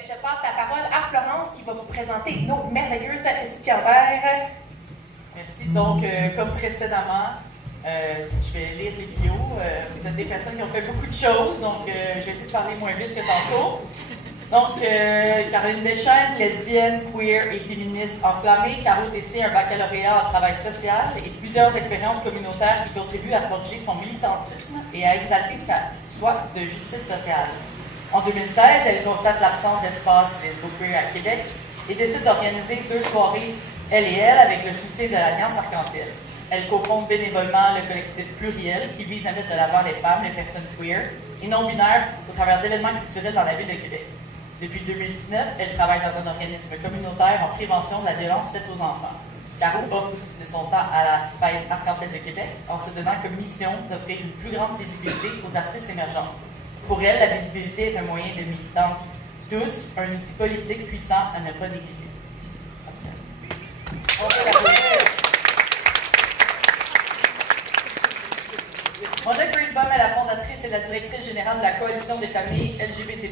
je passe la parole à Florence qui va vous présenter nos merveilleuses récipiendaires. Merci. Donc, comme précédemment, si je vais lire les bios, vous êtes des personnes qui ont fait beaucoup de choses, donc je vais essayer de parler moins vite que tantôt. Donc, Caroline Deschênes, lesbienne, queer et féministe enflammée. Caro détient un baccalauréat en travail social et plusieurs expériences communautaires qui contribuent à forger son militantisme et à exalter sa soif de justice sociale. En 2016, elle constate l'absence d'espace lesbo-queer à Québec et décide d'organiser 2 soirées, elle et elle, avec le soutien de l'Alliance Arc-en-Ciel. Elle cofonde bénévolement le collectif Pluriel qui vise à mettre de l'avant les femmes, les personnes queer et non-binaires au travers d'événements culturels dans la ville de Québec. Depuis 2019, elle travaille dans un organisme communautaire en prévention de la violence faite aux enfants. Caro offre aussi de son temps à la fête Arc-en-Ciel de Québec en se donnant comme mission d'offrir une plus grande visibilité aux artistes émergents. Pour elle, la visibilité est un moyen de militance douce, un outil politique puissant à ne pas négliger. Monica Greenbaum est la fondatrice et la directrice générale de la Coalition des familles LGBT+.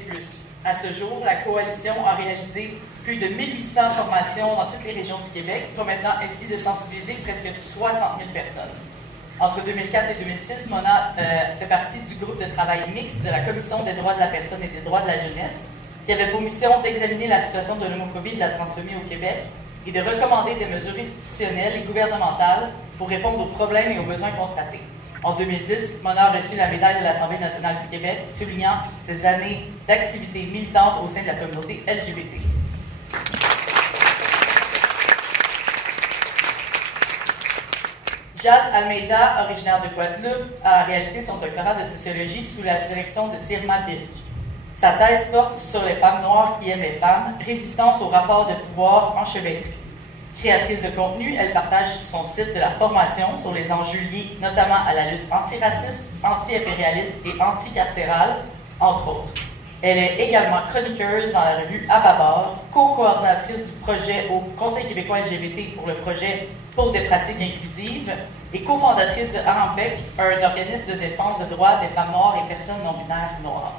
À ce jour, la Coalition a réalisé plus de 1800 formations dans toutes les régions du Québec, permettant ainsi de sensibiliser presque 60 000 personnes. Entre 2004 et 2006, Mona fait partie du groupe de travail mixte de la Commission des droits de la personne et des droits de la jeunesse, qui avait pour mission d'examiner la situation de l'homophobie et de la transphobie au Québec et de recommander des mesures institutionnelles et gouvernementales pour répondre aux problèmes et aux besoins constatés. En 2010, Mona a reçu la médaille de l'Assemblée nationale du Québec, soulignant ses années d'activité militante au sein de la communauté LGBT. Jade Almeida, originaire de Guadeloupe, a réalisé son doctorat de sociologie sous la direction de Sirma Bilge. Sa thèse porte sur les femmes noires qui aiment les femmes, résistance au rapport de pouvoir enchevêtré. Créatrice de contenu, elle partage son site de la formation sur les enjeux liés notamment à la lutte antiraciste, anti-impérialiste et anti-carcérale, entre autres. Elle est également chroniqueuse dans la revue À Bâbord, co-coordinatrice du projet au Conseil québécois LGBT pour le projet pour des pratiques inclusives et cofondatrice de ARAMPEC, un organisme de défense des droits des femmes noires et personnes non-binaires noires.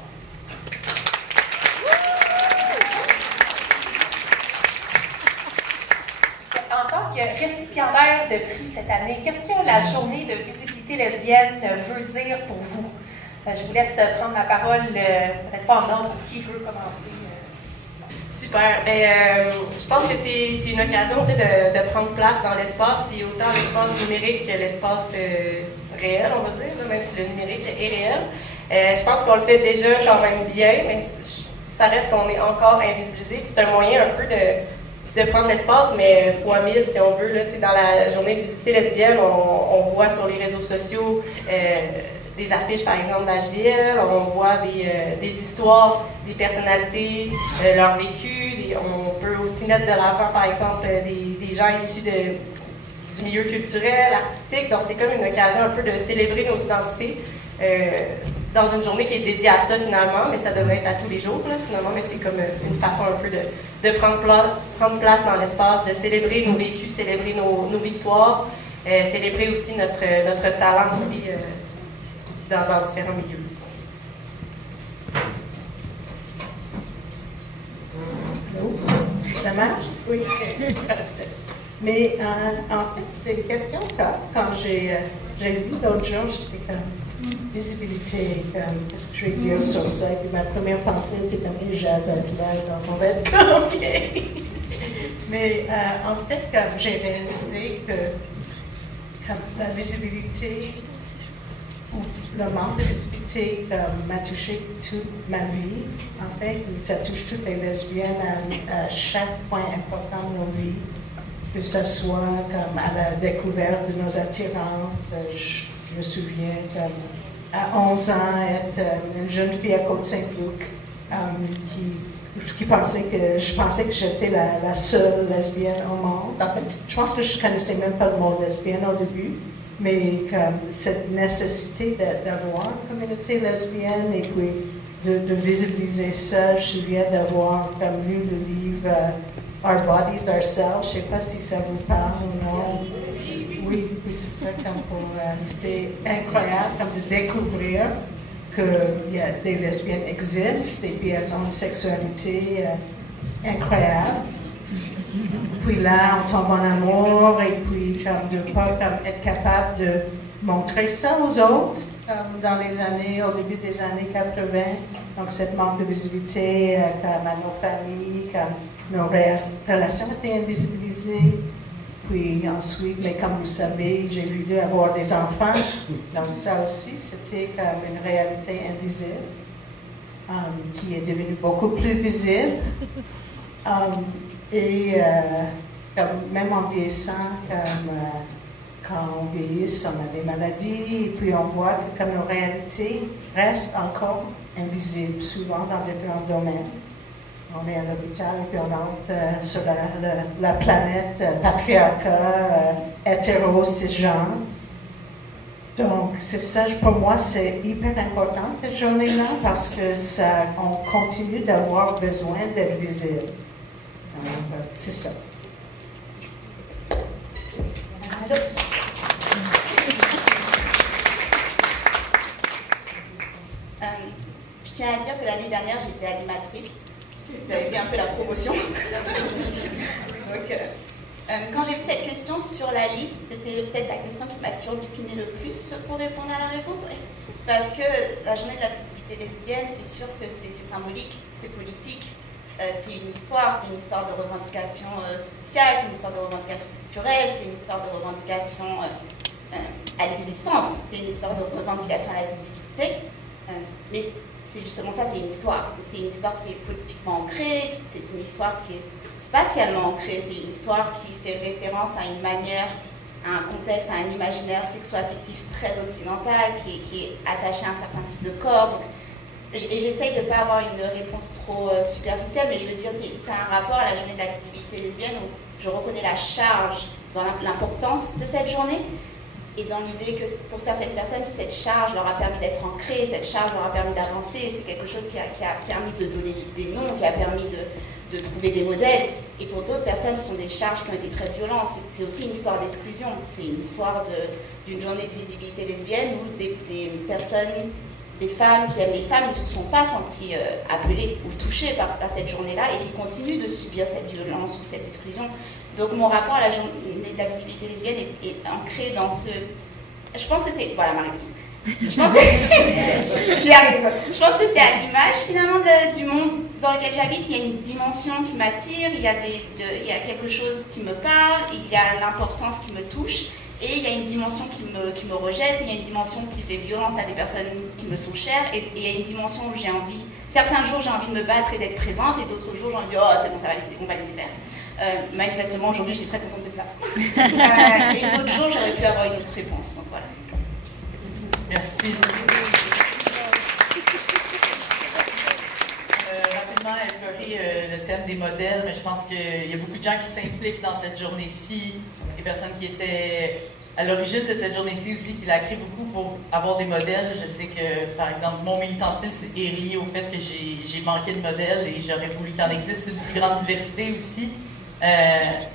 En tant que récipiendaire de prix cette année, qu'est-ce que la journée de visibilité lesbienne veut dire pour vous? Je vous laisse prendre la parole, peut-être pas en ordre, qui veut commencer? Super. Je pense que c'est une occasion de prendre place dans l'espace, puis autant l'espace numérique que l'espace réel, on va dire, même si le numérique est réel. Je pense qu'on le fait déjà quand même bien, mais ça reste qu'on est encore invisibilisé. C'est un moyen un peu de prendre l'espace, mais fois 1000 si on veut. Là, dans la journée de visiter lesbienne, on voit sur les réseaux sociaux des affiches, par exemple, d'HDL, on voit des histoires, des personnalités, leur vécu. On peut aussi mettre de l'avant, par exemple, des gens issus du milieu culturel, artistique. Donc, c'est comme une occasion un peu de célébrer nos identités dans une journée qui est dédiée à ça, finalement, mais ça devrait être à tous les jours, là, finalement, mais c'est comme une façon un peu de prendre place dans l'espace, de célébrer nos vécus, célébrer nos victoires, célébrer aussi notre talent aussi dans différents milieux. Ça marche? Oui. Mais en fait, c'était une question quand j'ai vu l'autre jour, j'étais comme visibilité, comme qu'est-ce que je vais dire sur ça? Et ma première pensée était comme Jade Adler, donc on va être comme OK. Mais en fait, comme j'ai réalisé que comme la visibilité, le manque de visibilité m'a touché toute ma vie. En fait, ça touche toutes les lesbiennes à chaque point important de nos vies. Que ce soit comme à la découverte de nos attirances. Je me souviens comme à 11 ans, être une jeune fille à Côte-Saint-Luc qui pensait que je pensais que j'étais la seule lesbienne au monde. En fait, je pense que je connaissais même pas le mot lesbienne au début. Mais comme cette nécessité d'avoir une communauté lesbienne et puis de visibiliser ça, je me souviens d'avoir comme lu le livre Our Bodies, Ourselves. Je ne sais pas si ça vous parle ou non. Oui, c'est ça, c'était incroyable comme de découvrir que des lesbiennes existent et puis elles ont une sexualité incroyable. Puis là, on tombe en amour et puis comme de pas comme être capable de montrer ça aux autres, comme dans les années, au début des années 80. Donc, cette manque de visibilité comme à nos familles, comme nos relations étaient invisibilisées. Puis ensuite, mais comme vous savez, j'ai voulu avoir des enfants. Donc, ça aussi, c'était comme une réalité invisible qui est devenue beaucoup plus visible. Comme, même en vieillissant, quand on vieillit, on a des maladies, et puis on voit que comme nos réalités restent encore invisibles, souvent dans différents domaines. On est à l'hôpital et puis on entre sur la planète patriarcat, hétéro, cisgenre. Donc, c'est ça, pour moi, c'est hyper important cette journée-là parce que on continue d'avoir besoin d'être visible. C'est ça. Je tiens à dire que l'année dernière, j'étais animatrice. Vous avez vu un peu la promotion. Donc, quand j'ai vu cette question sur la liste, c'était peut-être la question qui m'a turlupiné le plus pour répondre à la réponse. Parce que la journée de la visibilité lesbienne, c'est sûr que c'est symbolique, c'est politique. C'est une histoire de revendication sociale, c'est une histoire de revendication culturelle, c'est une histoire de revendication à l'existence, c'est une histoire de revendication à la visibilité. Mais c'est justement ça, c'est une histoire. C'est une histoire qui est politiquement ancrée, c'est une histoire qui est spatialement ancrée, c'est une histoire qui fait référence à une manière, à un contexte, à un imaginaire sexo-affectif très occidental, qui est attaché à un certain type de corps. Et j'essaye de ne pas avoir une réponse trop superficielle, mais je veux dire, c'est un rapport à la journée de la visibilité lesbienne où je reconnais la charge dans l'importance de cette journée et dans l'idée que pour certaines personnes, cette charge leur a permis d'être ancrée, cette charge leur a permis d'avancer, c'est quelque chose qui a permis de donner des noms, qui a permis de trouver des modèles. Et pour d'autres personnes, ce sont des charges qui ont été très violentes. C'est aussi une histoire d'exclusion, c'est une histoire d'une journée de visibilité lesbienne où des personnes... Des femmes qui aiment les femmes ne se sont pas senties appelées ou touchées par cette journée-là et qui continuent de subir cette violence ou cette exclusion. Donc mon rapport à la journée de la visibilité lesbienne est ancré dans ce... Je pense que c'est... Voilà ma réponse. Je pense que... J'y arrive. Je pense que c'est à l'image finalement du monde dans lequel j'habite. Il y a une dimension qui m'attire, il y a quelque chose qui me parle, il y a l'importance qui me touche. Et il y a une dimension qui me rejette, il y a une dimension qui fait violence à des personnes qui me sont chères, et il y a une dimension où j'ai envie, certains jours j'ai envie de me battre et d'être présente, et d'autres jours j'ai envie de dire, oh c'est bon, on va laisser faire. Manifestement, aujourd'hui, je suis très contente d'être là. Et d'autres jours, j'aurais pu avoir une autre réponse, donc voilà. Merci. Rapidement, évoquer le thème des modèles, mais je pense qu'il y a beaucoup de gens qui s'impliquent dans cette journée-ci, des personnes qui étaient à l'origine de cette journée-ci aussi, qui l'a créé beaucoup pour avoir des modèles. Je sais que, par exemple, mon militantisme est lié au fait que j'ai manqué de modèles et j'aurais voulu qu'il en existe une plus grande diversité aussi.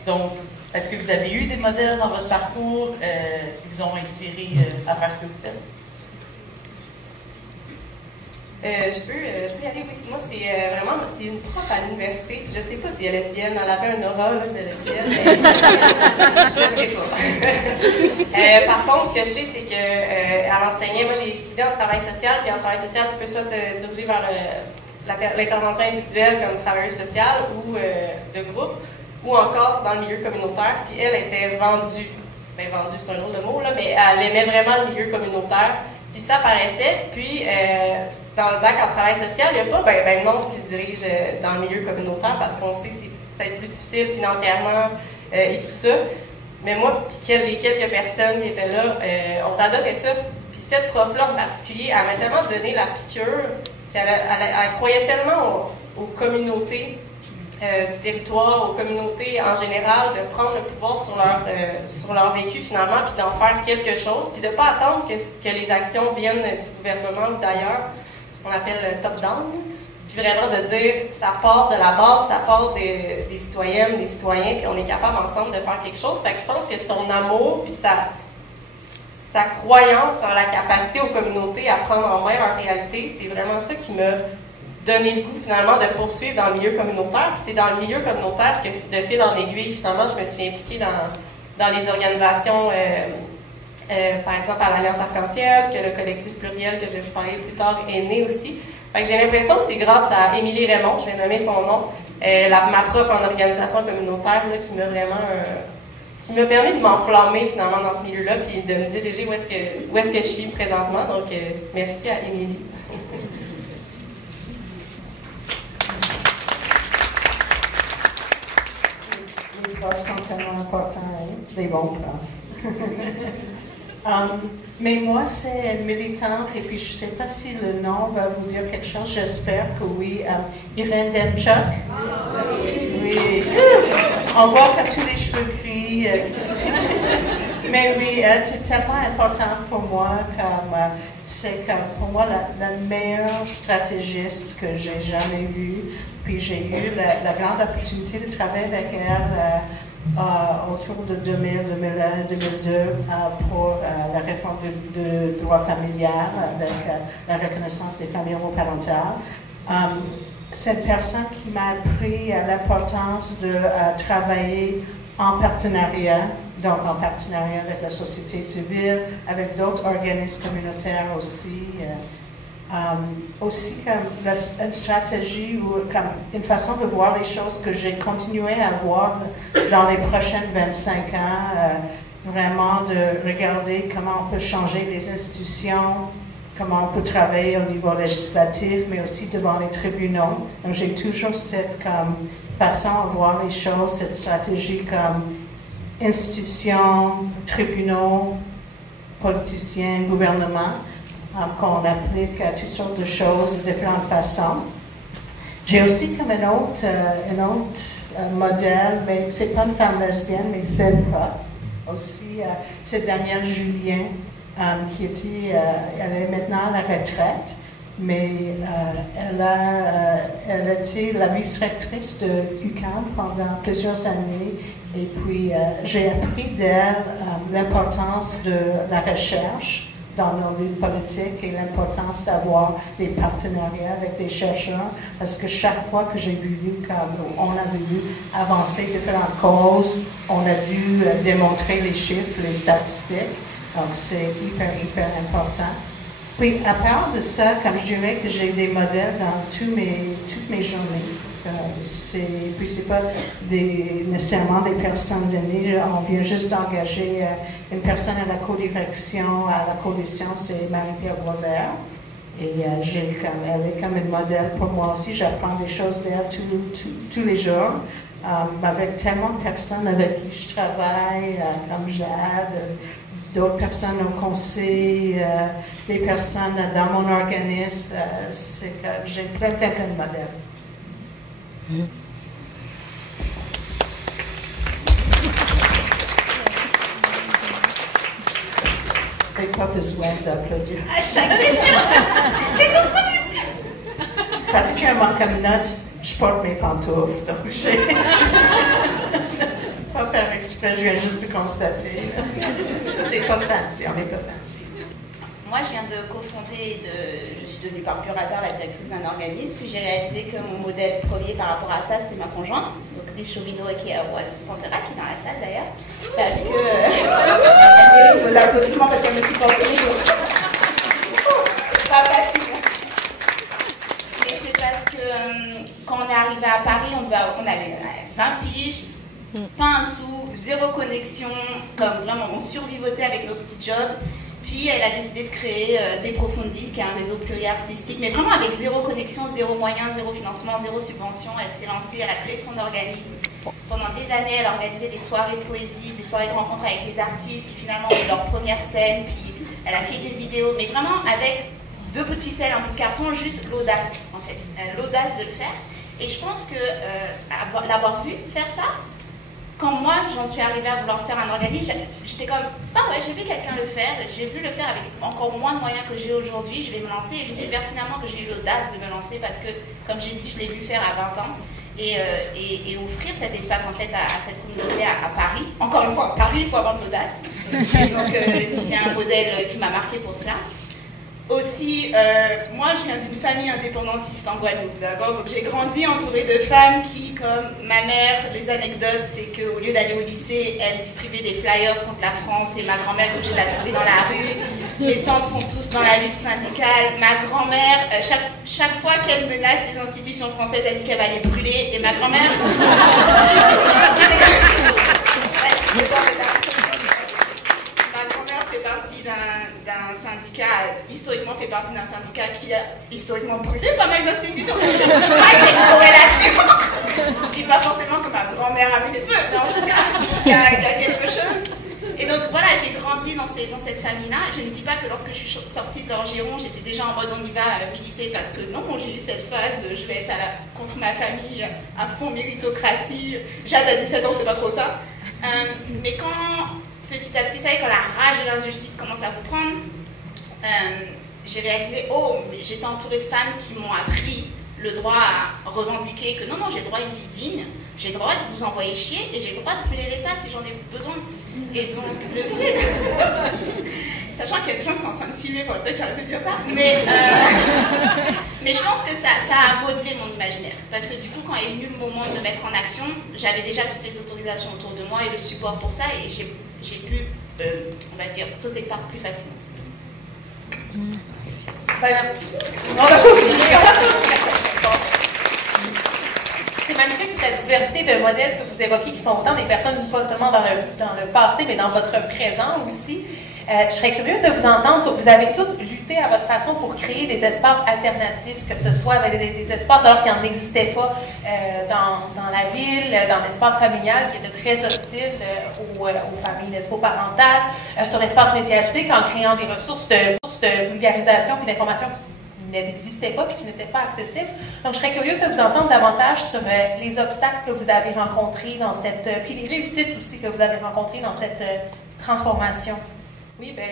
Donc, est-ce que vous avez eu des modèles dans votre parcours qui vous ont inspiré à faire ce que vous faites? Je peux y aller, oui. Moi, c'est une prof à l'université. Je sais pas si elle est lesbienne. Elle avait un aura là, de lesbienne. Je sais pas. Par contre, ce que je sais, c'est qu'elle enseignait. Moi, j'ai étudié en travail social. Puis en travail social, tu peux soit te diriger vers l'intervention individuelle comme travailleuse sociale ou de groupe, ou encore dans le milieu communautaire. Puis elle était vendue. Bien, vendue, c'est un autre mot, là, mais elle aimait vraiment le milieu communautaire. Puis ça paraissait. Puis... dans le bac en travail social, il n'y a pas ben de monde qui se dirige dans le milieu communautaire parce qu'on sait que c'est peut-être plus difficile financièrement et tout ça. Mais moi, puis les quelques personnes qui étaient là, on adorait ça. Puis cette prof-là en particulier, elle m'a tellement donné la piqûre qu'elle croyait tellement aux communautés du territoire, aux communautés en général, de prendre le pouvoir sur leur vécu finalement, puis d'en faire quelque chose, puis de ne pas attendre que les actions viennent du gouvernement ou d'ailleurs. On appelle top-down, puis vraiment de dire ça part de la base, ça part des citoyennes, des citoyens, puis on est capable ensemble de faire quelque chose. Fait que je pense que son amour, puis sa sa croyance en la capacité aux communautés à prendre en main leur réalité. C'est vraiment ça qui m'a donné le goût finalement de poursuivre dans le milieu communautaire. Puis c'est dans le milieu communautaire que de fil en aiguille, finalement, je me suis impliquée dans les organisations, par exemple à l'Alliance Arc-en-Ciel, que le collectif pluriel que je vais vous parler plus tard est né aussi. Fait que j'ai l'impression que c'est grâce à Émilie Raymond, je vais nommer son nom, ma prof en organisation communautaire, là, qui m'a vraiment qui m'a permis de m'enflammer finalement dans ce milieu-là, puis de me diriger où est-ce que je suis présentement. Donc, merci à Émilie. Les profs sont tellement importants, hein? Les bons profs. Mais moi, c'est une militante, et puis je ne sais pas si le nom va vous dire quelque chose, j'espère que oui. Irène Demchuk. Oui. On voit comme tous les cheveux gris. Mais oui, c'est tellement important pour moi, c'est comme pour moi la meilleure stratégiste que j'ai jamais vue. Puis j'ai eu la grande opportunité de travailler avec elle autour de 2000, 2001, 2002 pour la réforme du droit familial avec la reconnaissance des familles homoparentales. C'est une personne qui m'a appris l'importance de travailler en partenariat, donc en partenariat avec la société civile, avec d'autres organismes communautaires aussi. Aussi comme une stratégie ou comme une façon de voir les choses que j'ai continué à voir dans les prochaines 25 ans, vraiment de regarder comment on peut changer les institutions, comment on peut travailler au niveau législatif, mais aussi devant les tribunaux. Donc j'ai toujours cette façon de voir les choses, cette stratégie comme institutions, tribunaux, politiciens, gouvernement, qu'on applique à toutes sortes de choses de différentes façons. J'ai aussi comme un autre modèle, mais c'est pas une femme lesbienne, mais c'est une prof aussi. C'est Danielle Julien, qui elle est maintenant à la retraite, mais elle a été la vice-rectrice de UQAM pendant plusieurs années. Et puis, j'ai appris d'elle l'importance de la recherche dans nos luttes politiques et l'importance d'avoir des partenariats avec des chercheurs, parce que chaque fois que j'ai voulu, on a voulu avancer différentes causes, on a dû démontrer les chiffres, les statistiques, donc c'est hyper important. Puis à part de ça, comme je dirais que j'ai des modèles dans toutes mes journées. Puis c'est pas nécessairement des personnes aînées. On vient juste d'engager une personne à la co-direction, à la coalition, c'est Marie-Pierre Boisvert. Et elle est comme un modèle pour moi aussi. J'apprends des choses d'elle tous les jours. Avec tellement de personnes avec qui je travaille, comme Jade, d'autres personnes au conseil, des personnes dans mon organisme. C'est que j'ai plein de modèles. J'ai pas besoin d'applaudir. À chaque question, j'ai compris. Particulièrement comme note, je porte mes pantoufles, donc j'ai pas faire exprès, je viens juste de constater. C'est pas fancy, on n'est pas fancy. Moi, je viens de cofonder, je suis devenue par pur hasard la directrice d'un organisme, puis j'ai réalisé que mon modèle premier par rapport à ça, c'est ma conjointe, donc les Chorino et Watts Pantera, qui est dans la salle d'ailleurs, parce que elle mérite vos applaudissements parce qu'elle me supporte toujours. Pas facile. Mais c'est parce que quand on est arrivé à Paris, on avait 20 piges, pas un sou, zéro connexion, comme vraiment on survivotait avec nos petits jobs. Puis elle a décidé de créer Des Profondis, qui est un réseau pluriartistique, mais vraiment avec zéro connexion, zéro moyen, zéro financement, zéro subvention. Elle s'est lancée, elle a créé son organisme. Pendant des années, elle a organisé des soirées de poésie, des soirées de rencontres avec les artistes qui finalement ont eu leur première scène. Puis elle a fait des vidéos, mais vraiment avec 2 bouts de ficelle, un bout de carton, juste l'audace, en fait. L'audace de le faire. Et je pense que l'avoir vu faire ça, quand moi, j'en suis arrivée à vouloir faire un organisme, j'étais comme, ouais, j'ai vu quelqu'un le faire, j'ai vu le faire avec encore moins de moyens que j'ai aujourd'hui, je vais me lancer, et je sais pertinemment que j'ai eu l'audace de me lancer parce que, comme j'ai dit, je l'ai vu faire à 20 ans. et offrir cet espace en fait à cette communauté à Paris. Encore une fois, à Paris, il faut avoir de l'audace. Et donc, il y a un modèle qui m'a marqué pour cela. Aussi, moi, je viens d'une famille indépendantiste en Guadeloupe, d'accord. Donc, j'ai grandi entourée de femmes qui, comme ma mère, les anecdotes, c'est qu'au lieu d'aller au lycée, elle distribuait des flyers contre la France et ma grand-mère, donc je la trouvais dans la rue. Mes tantes sont tous dans la lutte syndicale. Ma grand-mère, chaque fois qu'elle menace les institutions françaises, elle dit qu'elle va les brûler. Et ma grand-mère... historiquement fait partie d'un syndicat qui a historiquement brûlé pas mal d'institutions. Je ne dis pas qu'il y a une corrélation. Je ne dis pas forcément que ma grand-mère a mis les feux, mais en tout cas, il y a quelque chose. Et donc voilà, j'ai grandi dans cette famille-là. Je ne dis pas que lorsque je suis sortie de l'Orgéron, j'étais déjà en mode on y va militer, parce que non, j'ai eu cette phase, je vais être contre ma famille, à fond méritocratie. Jade à 17 ans, c'est pas trop ça. Mais quand, petit à petit, ça y est, quand la rage de l'injustice commence à vous prendre, j'ai réalisé, j'étais entourée de femmes qui m'ont appris le droit à revendiquer que non, j'ai le droit à une vie digne, j'ai le droit de vous envoyer chier et j'ai le droit de brûler l'État si j'en ai besoin. Et donc, le fait sachant qu'il y a des gens qui sont en train de filmer, il faudrait peut-être que j'arrête de dire ça, mais je pense que ça a modelé mon imaginaire. Parce que du coup, quand est venu le moment de me mettre en action, j'avais déjà toutes les autorisations autour de moi et le support pour ça, et j'ai pu, on va dire, sauter de part plus facilement. On va continuer. C'est magnifique la diversité de modèles que vous évoquez, qui sont autant des personnes, pas seulement dans le passé, mais dans votre présent aussi. Je serais curieuse de vous entendre sur, vous avez toutes lutté à votre façon pour créer des espaces alternatifs, que ce soit des espaces alors qu'il n'en existait pas dans la ville, dans l'espace familial qui était très hostile aux familles lesbo-parentales, sur l'espace médiatique en créant des ressources de vulgarisation et d'information qui n'existaient pas et qui n'étaient pas accessibles. Donc je serais curieuse de vous entendre davantage sur les obstacles que vous avez rencontrés dans puis les réussites aussi que vous avez rencontrées dans cette transformation. Oui, moi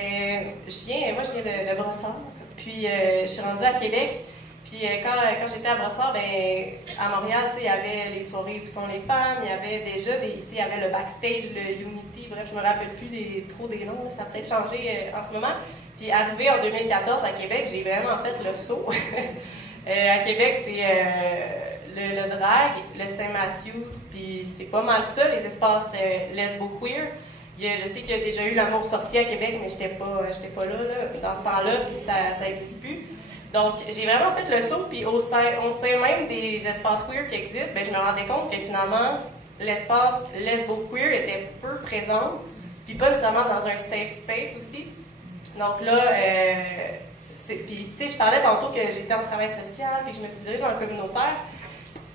je viens de Brossard, puis je suis rendue à Québec, puis quand j'étais à Brossard, à Montréal, il y avait les soirées où sont les femmes, il y avait déjà il y avait le backstage, le Unity, bref, je me rappelle plus trop des noms, ça a peut-être changé en ce moment. Puis arrivé en 2014 à Québec, j'ai vraiment fait le saut. À Québec, c'est le drag, le Saint-Matthews, puis c'est pas mal ça, les espaces lesbo-queer. Je sais qu'il y a déjà eu l'amour sorcier à Québec, mais j'étais pas là dans ce temps-là, puis ça n'existe plus. Donc, j'ai vraiment fait le saut, puis au sein même des espaces queer qui existent, je me rendais compte que finalement, l'espace lesbo-queer était peu présent, puis pas nécessairement dans un safe space aussi. Donc là, je parlais tantôt que j'étais en travail social, puis que je me suis dirigée dans le communautaire,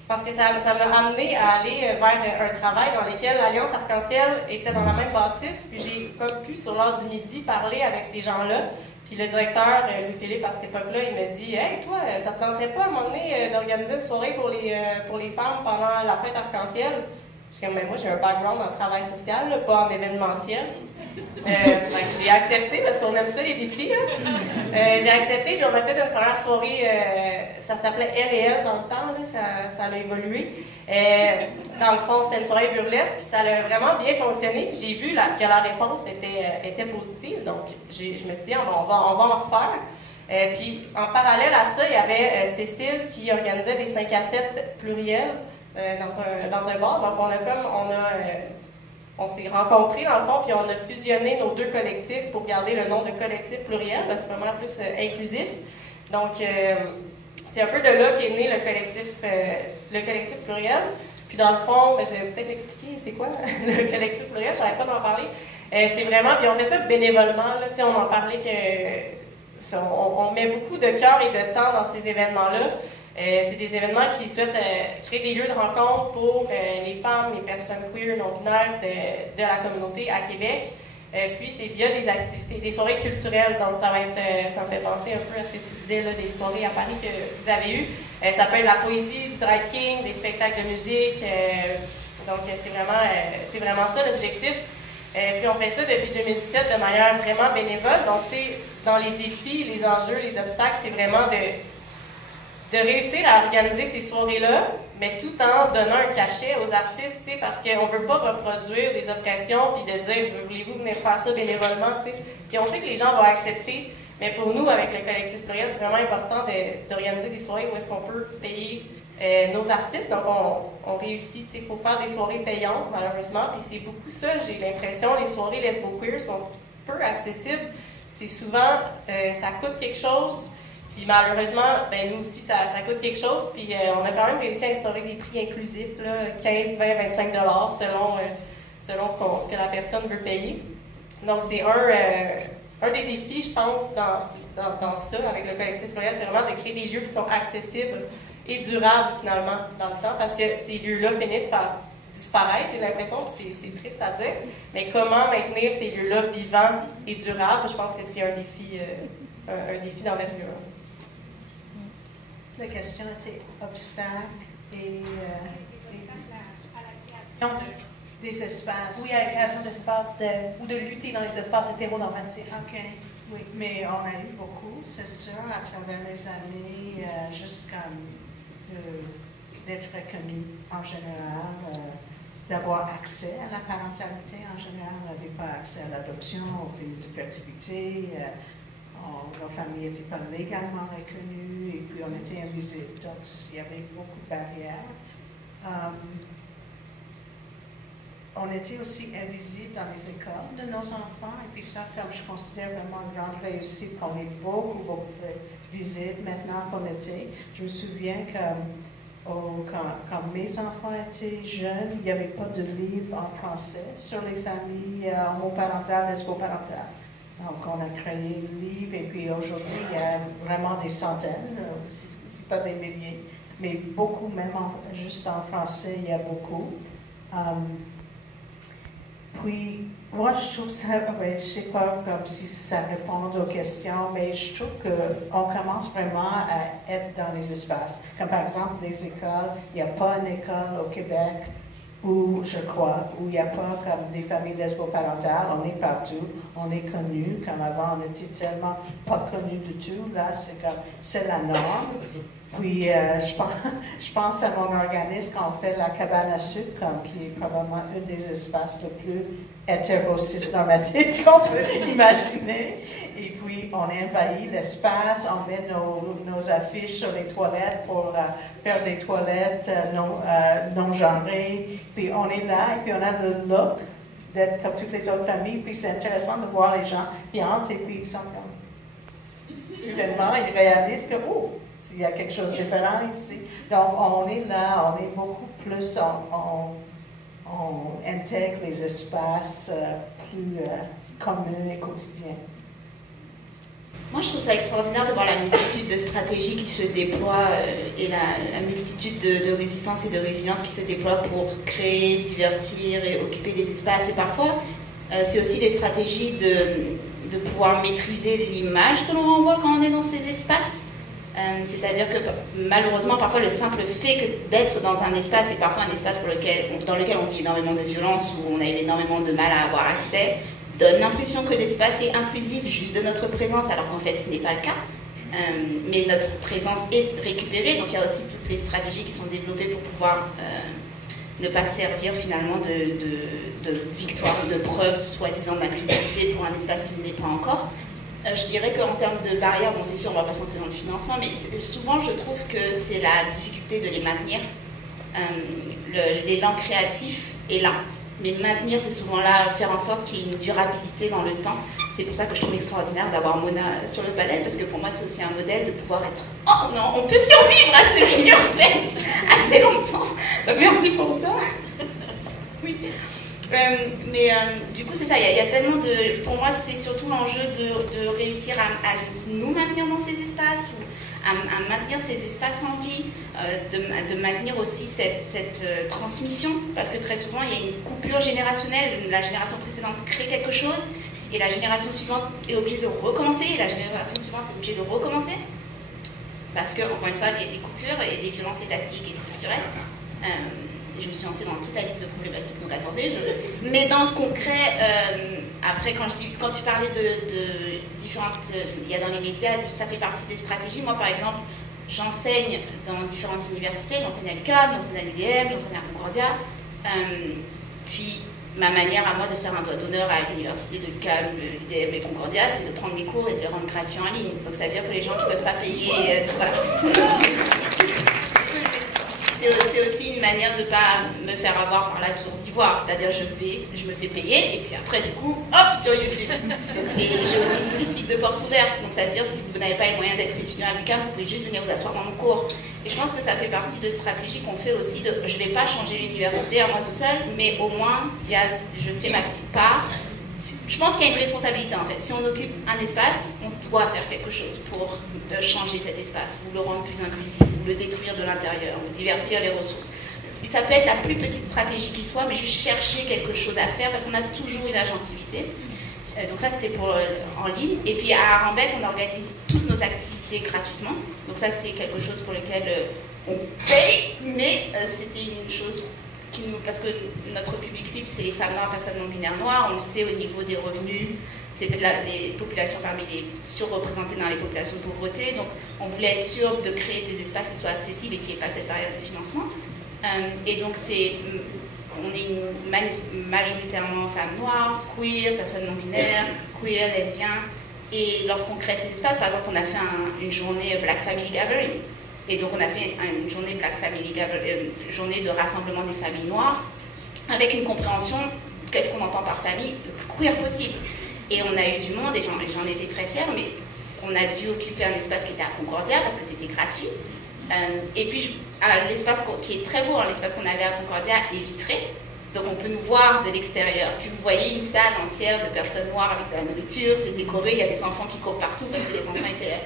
parce que ça m'a amené à aller vers un travail dans lequel l'Alliance Arc-en-Ciel était dans la même bâtisse, puis j'ai comme pu, sur l'heure du midi, parler avec ces gens-là. Puis le directeur, Louis-Philippe, à cette époque-là, il m'a dit « Hey, toi, ça te tenterait pas à un moment donné d'organiser une soirée pour les femmes pendant la fête Arc-en-Ciel? » Je suis comme « Moi, j'ai un background en travail social, là, pas en événementiel. » J'ai accepté, parce qu'on aime ça, les défis. J'ai accepté, puis on a fait une première soirée, ça s'appelait Elle et Elle dans le temps, là, ça a évolué. Dans le fond, c'était une soirée burlesque, puis ça a vraiment bien fonctionné. J'ai vu que la réponse était positive, donc je me suis dit, on va en refaire. Puis en parallèle à ça, il y avait Cécile qui organisait des 5 à 7 pluriels dans un bar. Donc on s'est rencontrés dans le fond, puis on a fusionné nos deux collectifs pour garder le nom de collectif pluriel, parce que c'est vraiment plus inclusif. Donc, c'est un peu de là qu'est né le collectif pluriel. Puis dans le fond, je vais peut-être expliquer c'est quoi le collectif pluriel, je n'arrête pas d'en parler. C'est vraiment, puis on fait ça bénévolement, là, on en parlait que on met beaucoup de cœur et de temps dans ces événements-là. C'est des événements qui souhaitent créer des lieux de rencontre pour les femmes, les personnes queer, non-binaires de la communauté à Québec. Puis c'est via des activités, des soirées culturelles. Donc ça me fait penser un peu à ce que tu disais, là, des soirées à Paris que vous avez eues. Ça peut être la poésie, du drag king, des spectacles de musique. Donc c'est vraiment ça l'objectif. Puis on fait ça depuis 2017 de manière vraiment bénévole. Donc tu sais, dans les défis, les enjeux, les obstacles, c'est vraiment de réussir à organiser ces soirées-là, mais tout en donnant un cachet aux artistes, tu sais, parce qu'on ne veut pas reproduire des oppressions puis de dire « voulez-vous venir faire ça bénévolement », tu sais. Puis on sait que les gens vont accepter, mais pour nous, avec le collectif Pluriel, c'est vraiment important d'organiser des soirées où est-ce qu'on peut payer nos artistes. Donc on réussit, tu sais, il faut faire des soirées payantes, malheureusement, puis c'est beaucoup ça, j'ai l'impression, les soirées lesbo-queer sont peu accessibles. C'est souvent, ça coûte quelque chose. Puis malheureusement, ben nous aussi, ça coûte quelque chose. Puis on a quand même réussi à instaurer des prix inclusifs, là, 15, 20, 25 selon ce que la personne veut payer. Donc c'est un des défis, je pense, dans ça, avec le collectif Pluriel, c'est vraiment de créer des lieux qui sont accessibles et durables, finalement, dans le temps, parce que ces lieux-là finissent par disparaître, j'ai l'impression, c'est triste à dire, mais comment maintenir ces lieux-là vivants et durables, je pense que c'est un défi d'envergure. La question était obstacles et des espaces. Oui, à la création d'espaces ou de lutter dans les espaces hétéronormatifs. OK, oui, mais on a eu beaucoup, c'est sûr, à travers les années, juste comme d'être reconnu en général, d'avoir accès à la parentalité en général, on n'avait pas accès à l'adoption, aux pays de fertilité. Nos familles n'étaient pas légalement reconnues et puis on était invisibles. Donc, il y avait beaucoup de barrières. On était aussi invisibles dans les écoles de nos enfants. Et puis ça, comme je considère vraiment une grande réussite, qu'on est beaucoup plus visibles maintenant qu'on était. Je me souviens que quand mes enfants étaient jeunes, il n'y avait pas de livre en français sur les familles homoparentales, lesboparentales. Donc, on a créé le livre et puis aujourd'hui, il y a vraiment des centaines, c'est pas des milliers, mais beaucoup, même juste en français, il y a beaucoup. Puis, moi, je trouve ça, je ne sais pas comme si ça répond aux questions, mais je trouve qu'on commence vraiment à être dans les espaces. Comme par exemple, les écoles, il n'y a pas une école au Québec où, je crois, où il n'y a pas comme des familles lesboparentales, on est partout, on est connus, comme avant on était tellement pas connus du tout, là c'est la norme. Puis je pense à mon organisme quand on fait la cabane à sucre, qui est probablement un des espaces les plus hétéro-cis-normatifs qu'on peut imaginer. Et puis, on envahit l'espace, on met nos affiches sur les toilettes pour faire des toilettes non genrées. Puis, on est là et puis on a le look d'être comme toutes les autres familles. Puis, c'est intéressant de voir les gens qui entrent et puis ils sont comme... Soudainement, ils réalisent que, oh, il y a quelque chose de différent ici. Donc, on est là, on est beaucoup plus, on intègre les espaces plus communs et quotidiens. Moi, je trouve ça extraordinaire de voir la multitude de stratégies qui se déploient et la multitude de résistances et de résilience qui se déploient pour créer, divertir et occuper les espaces. Et parfois, c'est aussi des stratégies de pouvoir maîtriser l'image que l'on renvoie quand on est dans ces espaces. C'est-à-dire que malheureusement, parfois, le simple fait d'être dans un espace, et parfois un espace dans lequel on vit énormément de violence, où on a eu énormément de mal à avoir accès, donne l'impression que l'espace est inclusif juste de notre présence, alors qu'en fait ce n'est pas le cas. Mais notre présence est récupérée, donc il y a aussi toutes les stratégies qui sont développées pour pouvoir ne pas servir finalement de victoire ou de preuve soi-disant d'inclusivité pour un espace qui ne l'est pas encore. Je dirais qu'en termes de barrières, bon c'est sûr on ne va pas se lancer dans le financement, mais souvent je trouve que c'est la difficulté de les maintenir. L'élan créatif est là. Mais maintenir, c'est souvent là, faire en sorte qu'il y ait une durabilité dans le temps. C'est pour ça que je trouve extraordinaire d'avoir Mona sur le panel, parce que pour moi, c'est aussi un modèle de pouvoir être... Oh non, on peut survivre à ce milieu, en fait, assez longtemps. Donc, merci pour ça. Oui. Du coup, c'est ça, il y a tellement de... Pour moi, c'est surtout l'enjeu de réussir à nous maintenir dans ces espaces, ou à maintenir ces espaces en vie, de maintenir aussi cette transmission, parce que très souvent il y a une coupure générationnelle, la génération précédente crée quelque chose, et la génération suivante est obligée de recommencer, et la génération suivante est obligée de recommencer, parce que, encore une fois, il y a des coupures et des violences étatiques et structurelles. Je me suis lancée dans toute la liste de problématiques, donc attendez, mais dans ce concret, après quand tu parlais de différentes, il y a dans les médias, ça fait partie des stratégies. Moi par exemple, j'enseigne dans différentes universités, j'enseigne à l'UQAM, j'enseigne à l'UDM, j'enseigne à Concordia. Puis ma manière à moi de faire un doigt d'honneur à l'université de l'UQAM, l'UDM et Concordia, c'est de prendre mes cours et de les rendre gratuits en ligne. Donc ça veut dire que les gens qui ne peuvent pas payer, voilà. C'est aussi une manière de ne pas me faire avoir par la tour d'ivoire, c'est-à-dire je me fais payer et puis après du coup, hop, sur YouTube. Et j'ai aussi une politique de porte ouverte, donc ça veut dire si vous n'avez pas les moyens d'être étudiant à l'UQAM, vous pouvez juste venir vous asseoir dans mon cours. Et je pense que ça fait partie de stratégies qu'on fait aussi, je ne vais pas changer l'université à moi toute seule, mais au moins je fais ma petite part. Je pense qu'il y a une responsabilité en fait. Si on occupe un espace, on doit faire quelque chose pour changer cet espace, ou le rendre plus inclusif, ou le détruire de l'intérieur, ou divertir les ressources. Ça peut être la plus petite stratégie qui soit, mais juste chercher quelque chose à faire parce qu'on a toujours une agentivité. Donc ça c'était pour en ligne. Et puis à Arenbec, on organise toutes nos activités gratuitement. Donc ça c'est quelque chose pour lequel on paye, mais c'était une chose parce que notre public cible, c'est les femmes noires, personnes non binaires noires. On le sait au niveau des revenus, c'est les populations parmi les surreprésentées dans les populations de pauvreté. Donc, on voulait être sûr de créer des espaces qui soient accessibles et qui n'aient pas cette barrière de financement. Et donc, on est majoritairement femmes noires, queer, personnes non binaires, queer, lesbiennes. Et lorsqu'on crée ces espaces, par exemple, on a fait une journée Black Family Gathering. Et donc on a fait une journée Black Family Gathering, une journée de rassemblement des familles noires, avec une compréhension de qu'est-ce qu'on entend par famille le plus queer possible. Et on a eu du monde, et j'en étais très fière, mais on a dû occuper un espace qui était à Concordia, parce que c'était gratuit. Et puis l'espace qui est très beau, l'espace qu'on avait à Concordia est vitré, donc on peut nous voir de l'extérieur. Puis vous voyez une salle entière de personnes noires avec de la nourriture, c'est décoré, il y a des enfants qui courent partout, parce que les enfants étaient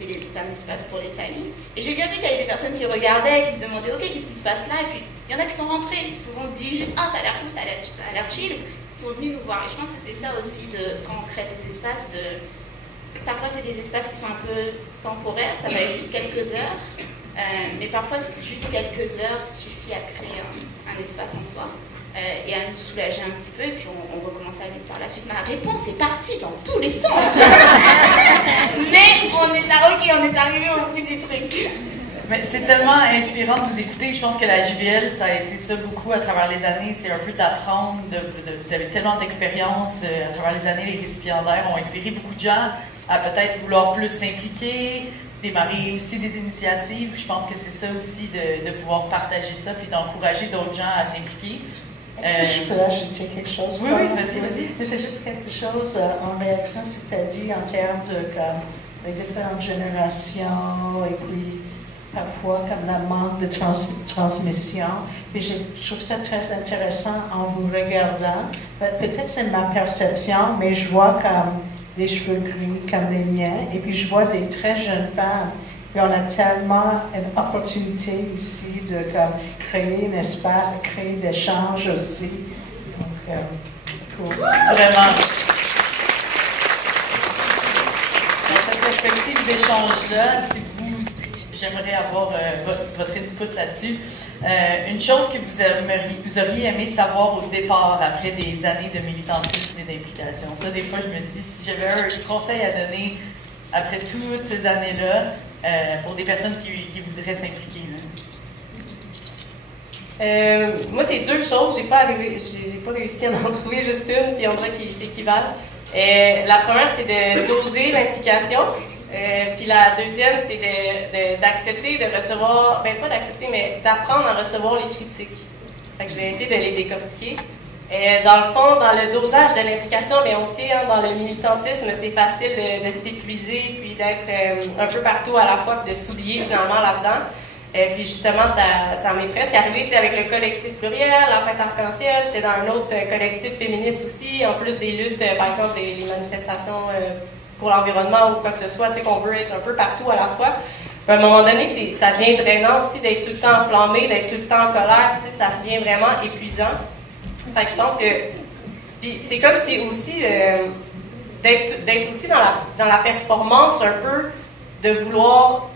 c'était un espace pour les familles. Et j'ai bien vu qu'il y avait des personnes qui regardaient, qui se demandaient, ok, qu'est-ce qui se passe là? Et puis, il y en a qui sont rentrés, ils se sont dit juste, ah, ça a l'air cool, ça a l'air chill. Ils sont venus nous voir. Et je pense que c'est ça aussi, quand on crée des espaces, parfois c'est des espaces qui sont un peu temporaires, ça va être juste quelques heures. Mais parfois, juste quelques heures suffit à créer un espace en soi. Et à nous soulager un petit peu, et puis on recommence à vivre par la suite. Ma réponse est partie dans tous les sens. Mais on est arrivé au bout du truc. Mais c'est tellement inspirant de vous écouter. Je pense que la JVL, ça a été ça beaucoup à travers les années. C'est un peu d'apprendre. Vous avez tellement d'expérience à travers les années. Les récipiendaires ont inspiré beaucoup de gens à peut-être vouloir plus s'impliquer, démarrer aussi des initiatives. Je pense que c'est ça aussi de pouvoir partager ça puis d'encourager d'autres gens à s'impliquer. Est-ce que je peux ajouter quelque chose? Oui, vas-y. Mais c'est juste quelque chose en réaction à ce que tu as dit en termes de les différentes générations et puis parfois comme le manque de transmission. Puis je trouve ça très intéressant en vous regardant. Peut-être c'est ma perception, mais je vois comme des cheveux gris comme les miens et puis je vois des très jeunes femmes. Puis on a tellement une opportunité ici de créer un espace, créer des échanges aussi. Donc, cool. Vraiment. Dans cette perspective d'échange-là, j'aimerais avoir votre input là-dessus. Une chose que vous auriez aimé savoir au départ, après des années de militantisme et d'implication. Ça, des fois, je me dis, si j'avais un conseil à donner après toutes ces années-là, pour des personnes qui voudraient s'impliquer? Moi, c'est deux choses. J'ai pas réussi à en trouver juste une, puis on dirait qu'ils s'équivalent. La première, c'est de doser l'implication. Puis la deuxième, c'est d'accepter de recevoir, pas d'accepter, mais d'apprendre à recevoir les critiques. Fait que je vais essayer de les décortiquer. Dans le fond, dans le dosage de l'implication, mais aussi dans le militantisme, c'est facile de s'épuiser puis d'être un peu partout à la fois puis de s'oublier finalement là-dedans. Puis justement, ça m'est presque arrivé avec le collectif pluriel, la fête arc-en-ciel. J'étais dans un autre collectif féministe aussi, en plus des luttes, par exemple des manifestations pour l'environnement ou quoi que ce soit, qu'on veut être un peu partout à la fois. À un moment donné, ça devient drainant aussi d'être tout le temps enflammé, d'être tout le temps en colère, ça devient vraiment épuisant. Fait que je pense que c'est comme si aussi d'être aussi dans la performance un peu, de vouloir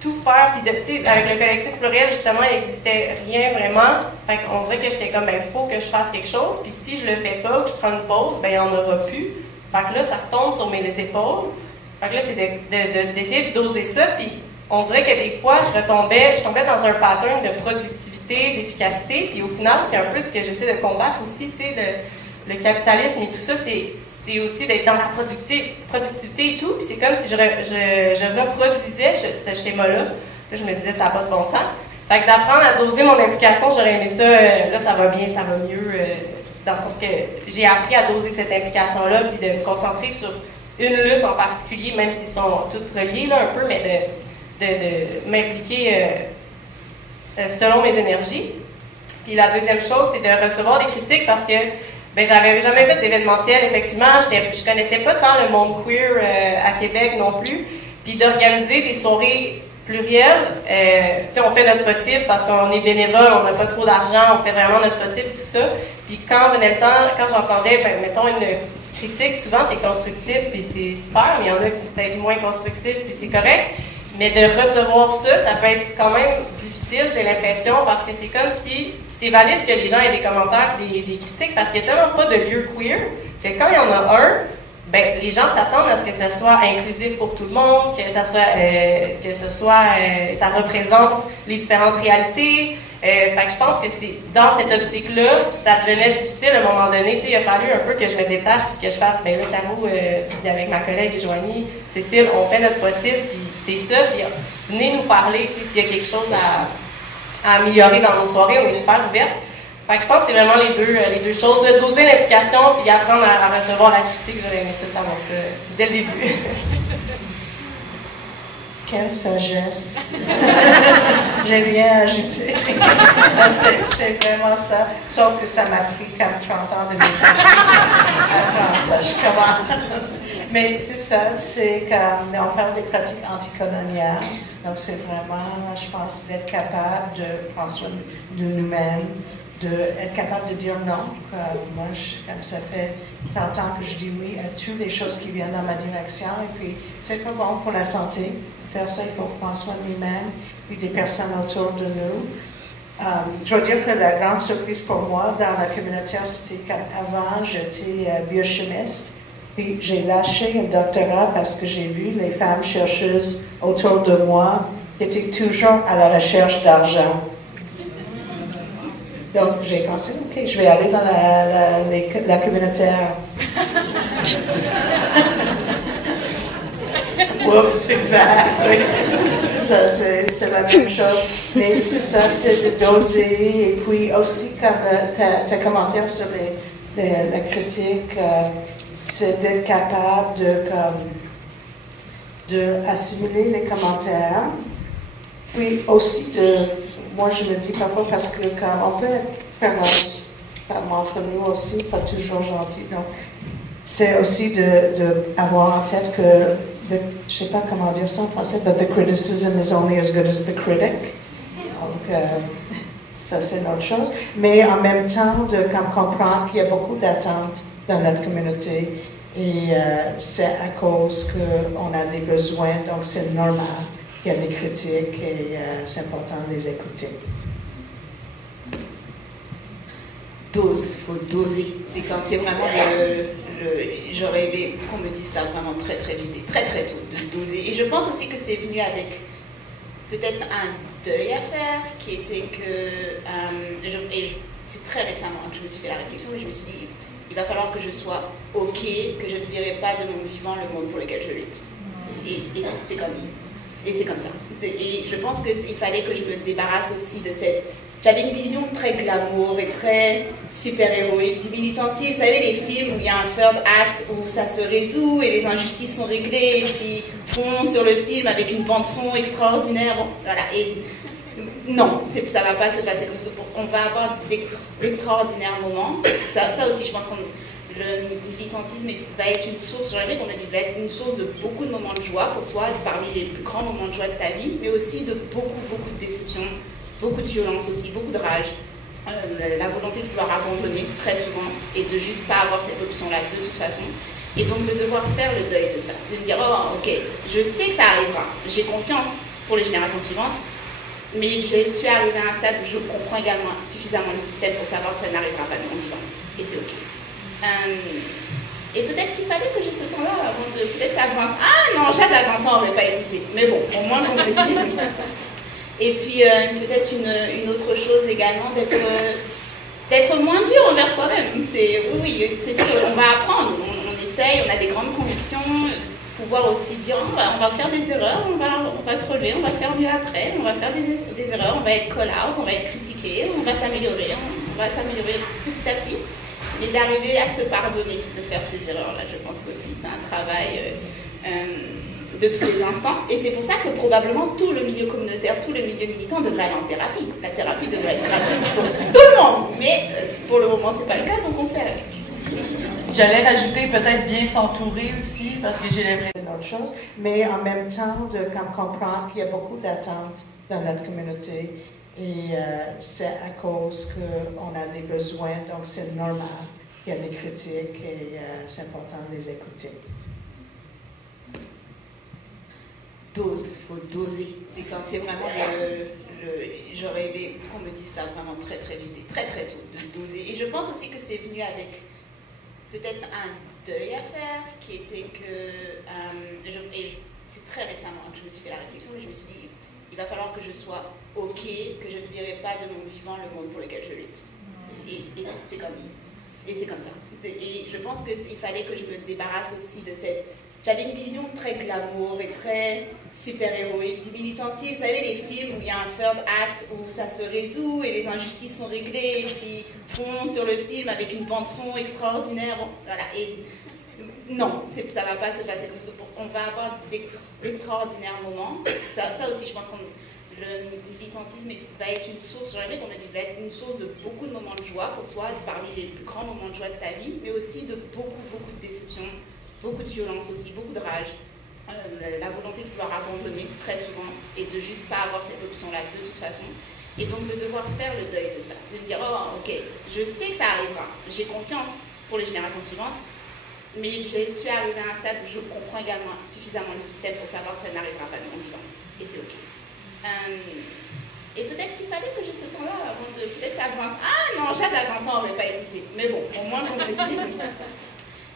tout faire, puis avec le collectif pluriel, justement, il n'existait rien vraiment. Fait qu'on dirait que j'étais comme, faut que je fasse quelque chose, puis si je le fais pas, que je prends une pause, il n'y en aura plus. Fait que là, ça retombe sur mes épaules. Fait que là, c'est d'essayer de doser ça, puis on dirait que des fois, je tombais dans un pattern de productivité, d'efficacité, puis au final, c'est un peu ce que j'essaie de combattre aussi, tu sais, le capitalisme et tout ça, c'est aussi d'être dans la productivité et tout, puis c'est comme si je reproduisais ce schéma-là. Là, je me disais, ça n'a pas de bon sens. Fait que d'apprendre à doser mon implication, j'aurais aimé ça, là, ça va bien, ça va mieux, dans le sens que j'ai appris à doser cette implication-là, puis de me concentrer sur une lutte en particulier, même s'ils sont toutes reliés, là, un peu, mais de m'impliquer selon mes énergies. Puis la deuxième chose, c'est de recevoir des critiques parce que j'avais jamais fait d'événementiel, effectivement. Je connaissais pas tant le monde queer à Québec non plus. Puis d'organiser des soirées plurielles, on fait notre possible parce qu'on est bénévole, on n'a pas trop d'argent, on fait vraiment notre possible, tout ça. Puis quand venait le temps, quand j'entendais, mettons, une critique, souvent c'est constructif, puis c'est super, mais il y en a qui c'est peut-être moins constructif, puis c'est correct. Mais de recevoir ça, ça peut être quand même difficile, j'ai l'impression, parce que c'est comme si c'est valide que les gens aient des commentaires, des critiques, parce qu'il n'y a tellement pas de lieu queer que quand il y en a un, les gens s'attendent à ce que ce soit inclusif pour tout le monde, que ça représente les différentes réalités. Fait que je pense que c'est dans cette optique-là, ça devenait difficile à un moment donné. Il a fallu un peu que je me détache et que je fasse, là, Caro, puis avec ma collègue Joanie, Cécile, on fait notre possible, puis c'est ça, puis venez nous parler s'il y a quelque chose à améliorer dans nos soirées, on est super ouvertes. Fait que je pense que c'est vraiment les deux choses, là, doser l'implication puis apprendre à recevoir la critique. J'aurais aimé ça manque ça dès le début. Quelle sagesse! J'ai rien à ajouter. C'est vraiment ça. Sauf que ça m'a pris comme 30 ans de méditation. Attends, ça, je commence. Mais c'est ça, c'est comme on parle des pratiques anticoloniales. Donc c'est vraiment, je pense, d'être capable de prendre soin de nous-mêmes, d'être capable de dire non. Moi, comme ça fait 30 ans que je dis oui à toutes les choses qui viennent dans ma direction. Et puis, c'est pas bon pour la santé. Faire ça, il faut prendre soin de nous-mêmes et des personnes autour de nous. Je veux dire que la grande surprise pour moi dans la communauté, c'était qu'avant, j'étais biochimiste. Puis j'ai lâché un doctorat parce que j'ai vu les femmes chercheuses autour de moi qui étaient toujours à la recherche d'argent. Donc, j'ai pensé, OK, je vais aller dans la communautaire. Oups, exact. Oui. Ça, c'est la même chose. Mais c'est ça, c'est de doser. Et puis aussi, comme tes commentaires sur la critique, c'est d'être capable de assimiler les commentaires. Puis aussi moi je me dis parfois parce que quand on peut faire entre nous aussi, pas toujours gentil. Donc, c'est aussi d'avoir en tête que, je ne sais pas comment dire ça en français, but the criticism is only as good as the critic. Donc, ça c'est une autre chose. Mais en même temps, de comprendre qu'il y a beaucoup d'attentes dans notre communauté et c'est à cause qu'on a des besoins, donc c'est normal. Il y a des critiques et c'est important de les écouter. Dose, il faut doser. C'est vraiment j'aurais aimé qu'on me dise ça vraiment très très vite et très très tôt, de doser. Et je pense aussi que c'est venu avec peut-être un deuil à faire, qui était que, et c'est très récemment que je me suis fait la réflexion, et je me suis dit, il va falloir que je sois OK, que je ne dirai pas de mon vivant le monde pour lequel je lutte. Et c'est comme ça. Et je pense qu'il fallait que je me débarrasse aussi de cette... J'avais une vision très glamour et très super-héroïque du militantisme. Vous savez, les films où il y a un third act où ça se résout et les injustices sont réglées, et puis fond sur le film avec une bande-son extraordinaire. Bon, voilà. Et non, ça ne va pas se passer comme ça. On va avoir d'extraordinaires moments. Ça aussi, je pense que le militantisme va être une source, j'aimerais qu'on me dise, va être une source de beaucoup de moments de joie pour toi, parmi les plus grands moments de joie de ta vie, mais aussi de beaucoup de déceptions, beaucoup de violence aussi, beaucoup de rage. La volonté de vouloir abandonner très souvent et de juste pas avoir cette option-là de toute façon. Et donc de devoir faire le deuil de ça, de dire, oh ok, je sais que ça arrivera, j'ai confiance pour les générations suivantes, mais je suis arrivée à un stade où je comprends également suffisamment le système pour savoir que ça n'arrivera pas de mon vivant. Et c'est ok. Et peut-être qu'il fallait que j'ai ce temps-là avant de peut-être à 20 ans. Ah non, Jade à 20 ans, on ne pas écouté. Mais bon, au moins qu'on me dise. Et puis peut-être une autre chose également, d'être moins dur envers soi-même. Oui, c'est sûr, on va apprendre, on essaye, on a des grandes convictions, pouvoir aussi dire on va faire des erreurs, on va se relever, on va faire mieux après, on va faire des erreurs, on va être call-out, on va être critiqué, on va s'améliorer petit à petit. Mais d'arriver à se pardonner de faire ces erreurs-là, je pense que c'est un travail de tous les instants. Et c'est pour ça que probablement tout le milieu communautaire, tout le milieu militant devrait aller en thérapie. La thérapie devrait être gratuite pour tout le monde. Mais pour le moment, c'est pas le cas, donc on fait avec. J'allais rajouter peut-être bien s'entourer aussi, parce que j'ai l'impression... C'est une autre chose, mais en même temps, de comprendre qu'il y a beaucoup d'attentes dans notre communauté. Et c'est à cause qu'on a des besoins, donc c'est normal qu'il y a des critiques et c'est important de les écouter. Dose, il faut doser. C'est vraiment j'aurais aimé qu'on me dise ça vraiment très très vite et très très tôt, de doser. Et je pense aussi que c'est venu avec peut-être un deuil à faire, qui était que, c'est très récemment que je me suis fait la réflexion, mais je me suis dit, il va falloir que je sois OK, que je ne dirai pas de mon vivant le monde pour lequel je lutte. Et c'est comme ça. Et je pense qu'il fallait que je me débarrasse aussi de cette... J'avais une vision très glamour et très super-héroïque du militantisme. Vous savez, les films où il y a un third act, où ça se résout et les injustices sont réglées, et puis fond sur le film avec une bande-son extraordinaire. Bon, voilà. Et non, ça ne va pas se passer comme ça. On va avoir d'extraordinaires moments. Ça aussi, je pense que le militantisme va être une source, j'aimerais qu'on me dise, va être une source de beaucoup de moments de joie pour toi, parmi les plus grands moments de joie de ta vie, mais aussi de beaucoup de déceptions, beaucoup de violence aussi, beaucoup de rage. La volonté de pouvoir abandonner très souvent et de juste pas avoir cette option-là de toute façon. Et donc de devoir faire le deuil de ça. De me dire, oh ok, je sais que ça arrivera, j'ai confiance pour les générations suivantes, mais je suis arrivée à un stade où je comprends également suffisamment le système pour savoir que ça n'arrivera pas de mon vivant. Et c'est ok. Et peut-être qu'il fallait que j'ai ce temps-là avant de peut-être à 20 ans. Ah non, Jade à 20 ans, on ne pas écouté. Mais bon, au moins qu'on me dise.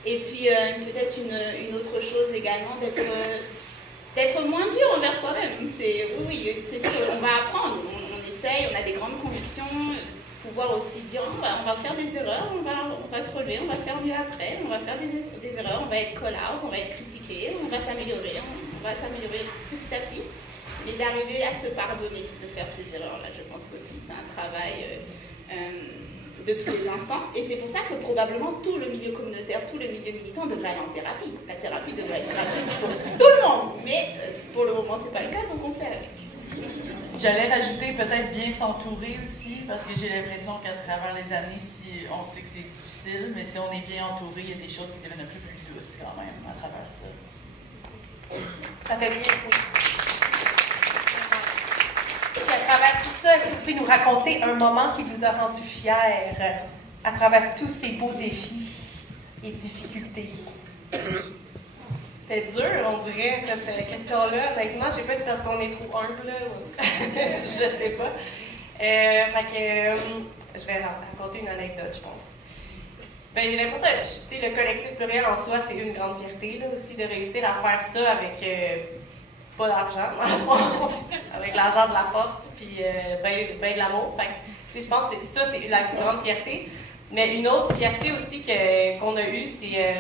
Et puis peut-être une autre chose également, d'être moins dur envers soi-même. Oui, c'est sûr, on va apprendre, on essaye, on a des grandes convictions, pouvoir aussi dire on va faire des erreurs, on va se relever, on va faire mieux après, on va faire des erreurs, on va être call-out, on va être critiqué, on va s'améliorer petit à petit. Mais d'arriver à se pardonner de faire ces erreurs-là, je pense que c'est un travail de tous les instants. Et c'est pour ça que probablement tout le milieu communautaire, tout le milieu militant devrait aller en thérapie. La thérapie devrait être gratuite pour tout le monde. Mais pour le moment, c'est pas le cas, donc on fait avec. J'allais rajouter peut-être bien s'entourer aussi, parce que j'ai l'impression qu'à travers les années, si on sait que c'est difficile, mais si on est bien entouré, il y a des choses qui deviennent un peu plus douces quand même à travers ça. Ça fait bien, oui. Et à travers tout ça, est-ce que vous pouvez nous raconter un moment qui vous a rendu fier à travers tous ces beaux défis et difficultés? C'était dur, on dirait, cette question-là. Honnêtement, je ne sais pas si c'est parce qu'on est trop humble, là, je sais pas. Je vais raconter une anecdote, je pense. Ben, j'ai l'impression que le collectif pluriel en soi, c'est une grande fierté là, aussi de réussir à faire ça avec pas d'argent, avec l'argent de la porte, puis ben de l'amour. Je pense que ça, c'est la plus grande fierté. Mais une autre fierté aussi qu'on a eue, c'est...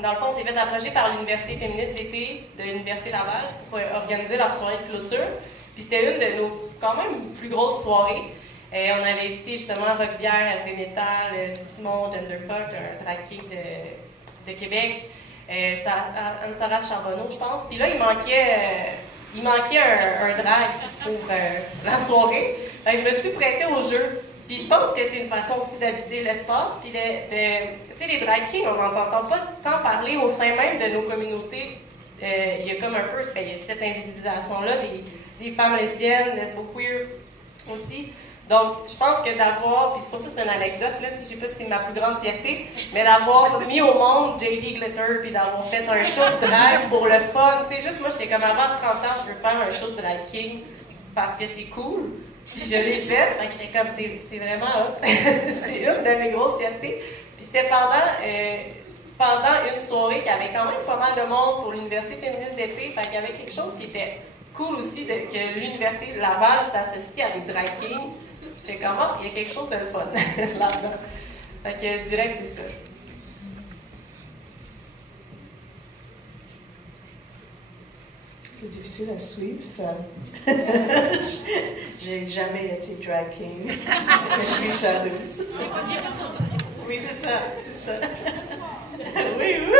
dans le fond, on s'est fait approcher par l'Université féministe d'été de l'Université Laval pour organiser leur soirée de clôture. Puis c'était une de nos, quand même, plus grosses soirées. On avait invité justement Rockbière, Metal, Simon, Genderfuck, un drag king de Québec, Anne-Sarah Charbonneau, je pense. Puis là, il manquait un drag pour la soirée. Je me suis prêtée au jeu. Puis je pense que c'est une façon aussi d'habiter l'espace. Puis tu sais, les drag kings, on n'entend pas tant parler au sein même de nos communautés. Il y a comme un peu il y a cette invisibilisation-là des femmes lesbiennes, lesbo-queer aussi. Donc, je pense que d'avoir, puis c'est pour ça que c'est une anecdote, là, je ne sais pas si c'est ma plus grande fierté, mais d'avoir mis au monde JD Glitter, puis d'avoir fait un show de drag pour le fun. Tu sais, juste moi, j'étais comme avant 30 ans, je veux faire un show de drag king parce que c'est cool. Puis je l'ai fait, fait que j'étais comme, c'est vraiment hot. C'est une de mes grosses fiertés. Puis c'était pendant pendant une soirée qui avait quand même pas mal de monde pour l'Université féministe d'été. Fait qu'il y avait quelque chose qui était cool aussi, que l'Université de Laval s'associe à des drag kings. J'étais comme, oh, il y a quelque chose de fun là-dedans. Fait que je dirais que c'est ça. C'est difficile à suivre, ça. J'ai jamais été drag king. Je suis jalouse. Oui, c'est ça, c'est ça. Oui, oui.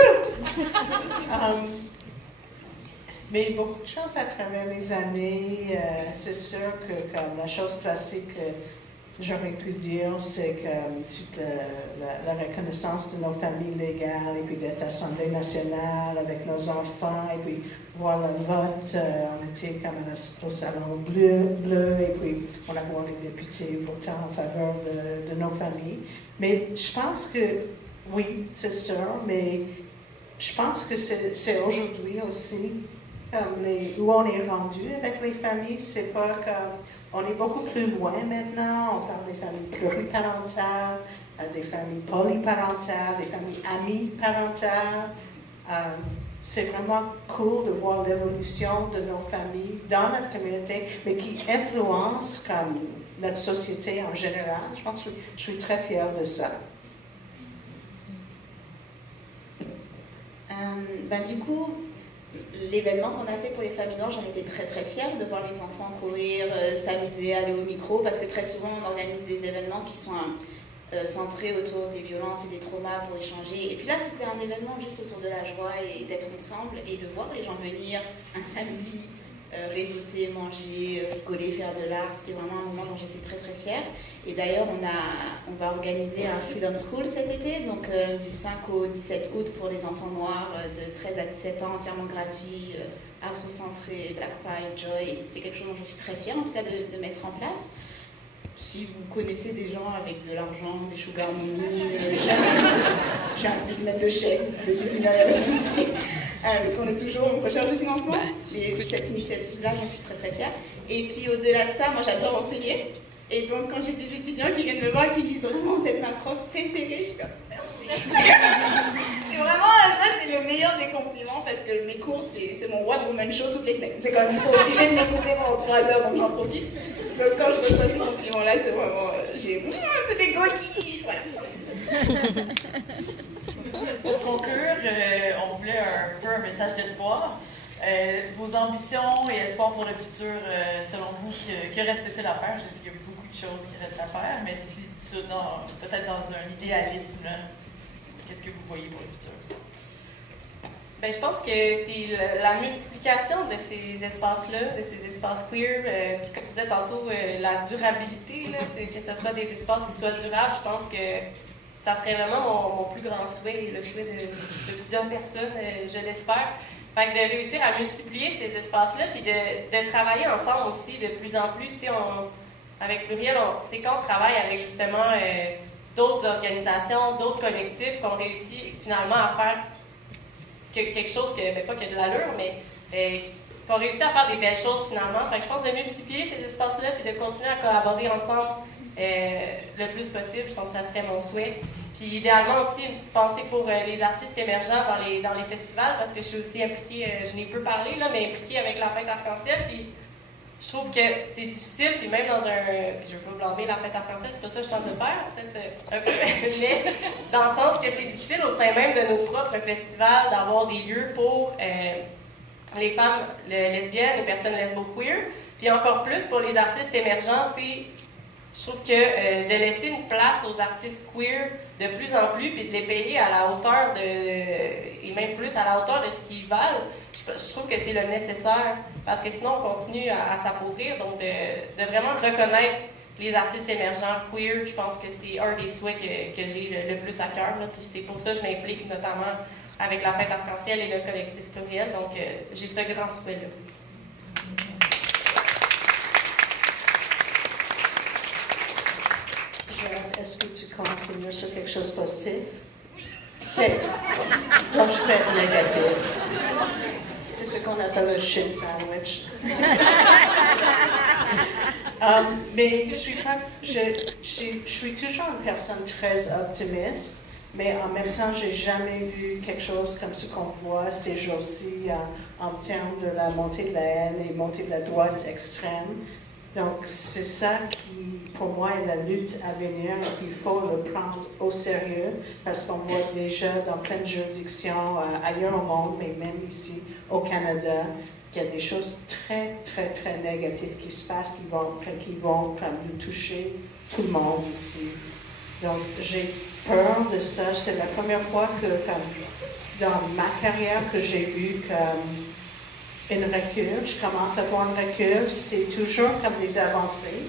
Mais beaucoup de choses à travers les années. C'est sûr que comme la chose classique que j'aurais pu dire, c'est que toute la reconnaissance de nos familles légales, et puis d'être à l'Assemblée nationale avec nos enfants, et puis voir le vote. On était comme au salon bleu, et puis on a voir les députés votant en faveur de nos familles. Mais je pense que, oui, c'est sûr, mais je pense que c'est aujourd'hui aussi, où on est rendu avec les familles, c'est pas comme... On est beaucoup plus loin maintenant, on parle des familles pluriparentales, des familles polyparentales, des familles amies parentales. C'est vraiment cool de voir l'évolution de nos familles dans notre communauté, mais qui influence comme notre société en général. Je pense que je suis très fière de ça. Du coup, l'événement qu'on a fait pour les familles noires, j'en étais très très fière de voir les enfants courir, s'amuser, aller au micro, parce que très souvent on organise des événements qui sont centrés autour des violences et des traumas pour échanger. Et puis là, c'était un événement juste autour de la joie et d'être ensemble et de voir les gens venir un samedi, réseauter, manger, rigoler, faire de l'art. C'était vraiment un moment dont j'étais très très fière. Et d'ailleurs, on va organiser un Freedom School cet été, donc du 5 au 17 août pour les enfants noirs de 13 à 17 ans, entièrement gratuit, afrocentré, Black Pride, Joy. C'est quelque chose dont je suis très fière en tout cas de mettre en place. Si vous connaissez des gens avec de l'argent, des sugar mommy, j'ai un spécimen de chèque, mais c'est une avec souci, parce qu'on est toujours en recherche de financement. Et cette initiative-là, j'en suis très très fière. Et puis au-delà de ça, moi j'adore enseigner. Et donc quand j'ai des étudiants qui viennent me voir et qui me disent vraiment vous êtes ma prof préférée, je suis comme merci. Je suis vraiment, ça c'est le meilleur des compliments parce que mes cours c'est mon One Woman Show toutes les semaines. C'est comme ils sont obligés de m'écouter pendant 3 heures donc j'en profite. Donc quand je reçois ces compliments-là, c'est vraiment, c'est des gokis, voilà. Pour conclure, on voulait un peu un message d'espoir. Vos ambitions et espoirs pour le futur, selon vous, que reste-t-il à faire? Je sais qu'il y a beaucoup de choses qui restent à faire, mais si peut-être dans un idéalisme, qu'est-ce que vous voyez pour le futur? Ben, je pense que c'est la multiplication de ces espaces-là, de ces espaces queer, puis comme vous disais tantôt, la durabilité, là, que ce soit des espaces qui soient durables, je pense que ça serait vraiment mon plus grand souhait, le souhait de plusieurs personnes, je l'espère. Fait que de réussir à multiplier ces espaces-là, puis de travailler ensemble aussi de plus en plus, tu sais, avec Pluriel, c'est quand on travaille avec justement d'autres organisations, d'autres collectifs, qu'on réussit finalement à faire quelque chose que, ben, pas que de l'allure, mais qu'on réussit à faire des belles choses finalement. Fait que je pense de multiplier ces espaces-là puis de continuer à collaborer ensemble le plus possible, je pense que ça serait mon souhait. Puis idéalement aussi une petite pensée pour les artistes émergents dans les festivals, parce que je suis aussi impliquée, je n'ai peu parlé, là, mais impliquée avec la fête arc-en-ciel. Puis je trouve que c'est difficile, puis même dans puis je veux pas blâmer la fête arc-en-ciel, c'est pas ça que je tente de faire, peut-être un peu, mais dans le sens que c'est difficile au sein même de nos propres festivals d'avoir des lieux pour les femmes lesbiennes, les personnes lesbo-queer, puis encore plus pour les artistes émergents, tu sais. Je trouve que de laisser une place aux artistes queer de plus en plus, puis de les payer à la hauteur et même plus à la hauteur de ce qu'ils valent, je trouve que c'est le nécessaire, parce que sinon on continue à s'appauvrir. Donc de vraiment reconnaître les artistes émergents queer, je pense que c'est un des souhaits que j'ai le plus à cœur. Puis c'est pour ça que je m'implique notamment avec la fête arc-en-ciel et le collectif Pluriel. Donc j'ai ce grand souhait-là. Est-ce que tu comptes finir sur quelque chose de positif? Oui. Donc, je fais négatif. C'est ce qu'on appelle le shit sandwich. Mais je suis toujours une personne très optimiste. Mais en même temps, j'ai jamais vu quelque chose comme ce qu'on voit ces jours-ci en termes de la montée de la haine et montée de la droite extrême. Donc, c'est ça qui, pour moi, est la lutte à venir. Il faut le prendre au sérieux parce qu'on voit déjà dans plein de juridictions ailleurs au monde, mais même ici au Canada, qu'il y a des choses très, très, très négatives qui se passent, qui vont comme toucher tout le monde ici. Donc, j'ai peur de ça. C'est la première fois que, comme, dans ma carrière, que j'ai vu comme une recul. Je commence à voir un recul. C'était toujours comme des avancées,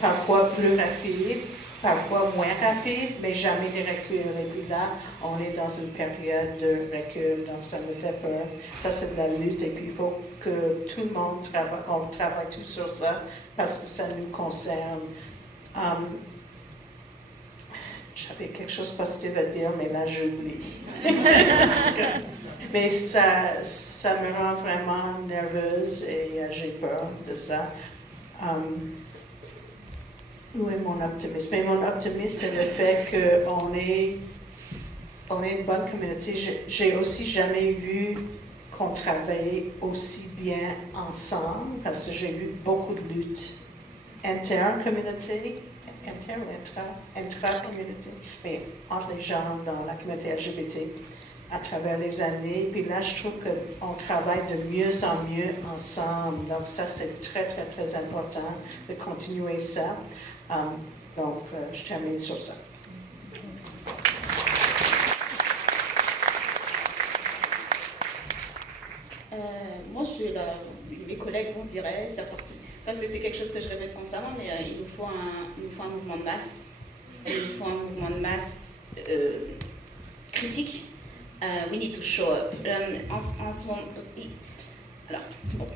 parfois plus rapides, parfois moins rapides, mais jamais des reculs. Et puis là, on est dans une période de recul, donc ça me fait peur. Ça, c'est de la lutte, et puis il faut que tout le monde travaille tout sur ça, parce que ça nous concerne. J'avais quelque chose de positif à dire, mais là, j'oublie. Mais ça me rend vraiment nerveuse et j'ai peur de ça. Où est mon optimisme? Mais mon optimisme, c'est le fait qu'on est une bonne communauté. J'ai aussi jamais vu qu'on travaillait aussi bien ensemble, parce que j'ai vu beaucoup de luttes intra-communauté, mais entre les gens dans la communauté LGBT à travers les années. Puis là, je trouve qu'on travaille de mieux en mieux ensemble. Donc ça, c'est très, très, très important de continuer ça. Donc, je termine sur ça. Moi, mes collègues vont dire, c'est reparti. Parce que c'est quelque chose que je répète constamment, mais il nous faut un mouvement de masse. Il nous faut un mouvement de masse critique. We need to show up. En ce moment, alors, bon,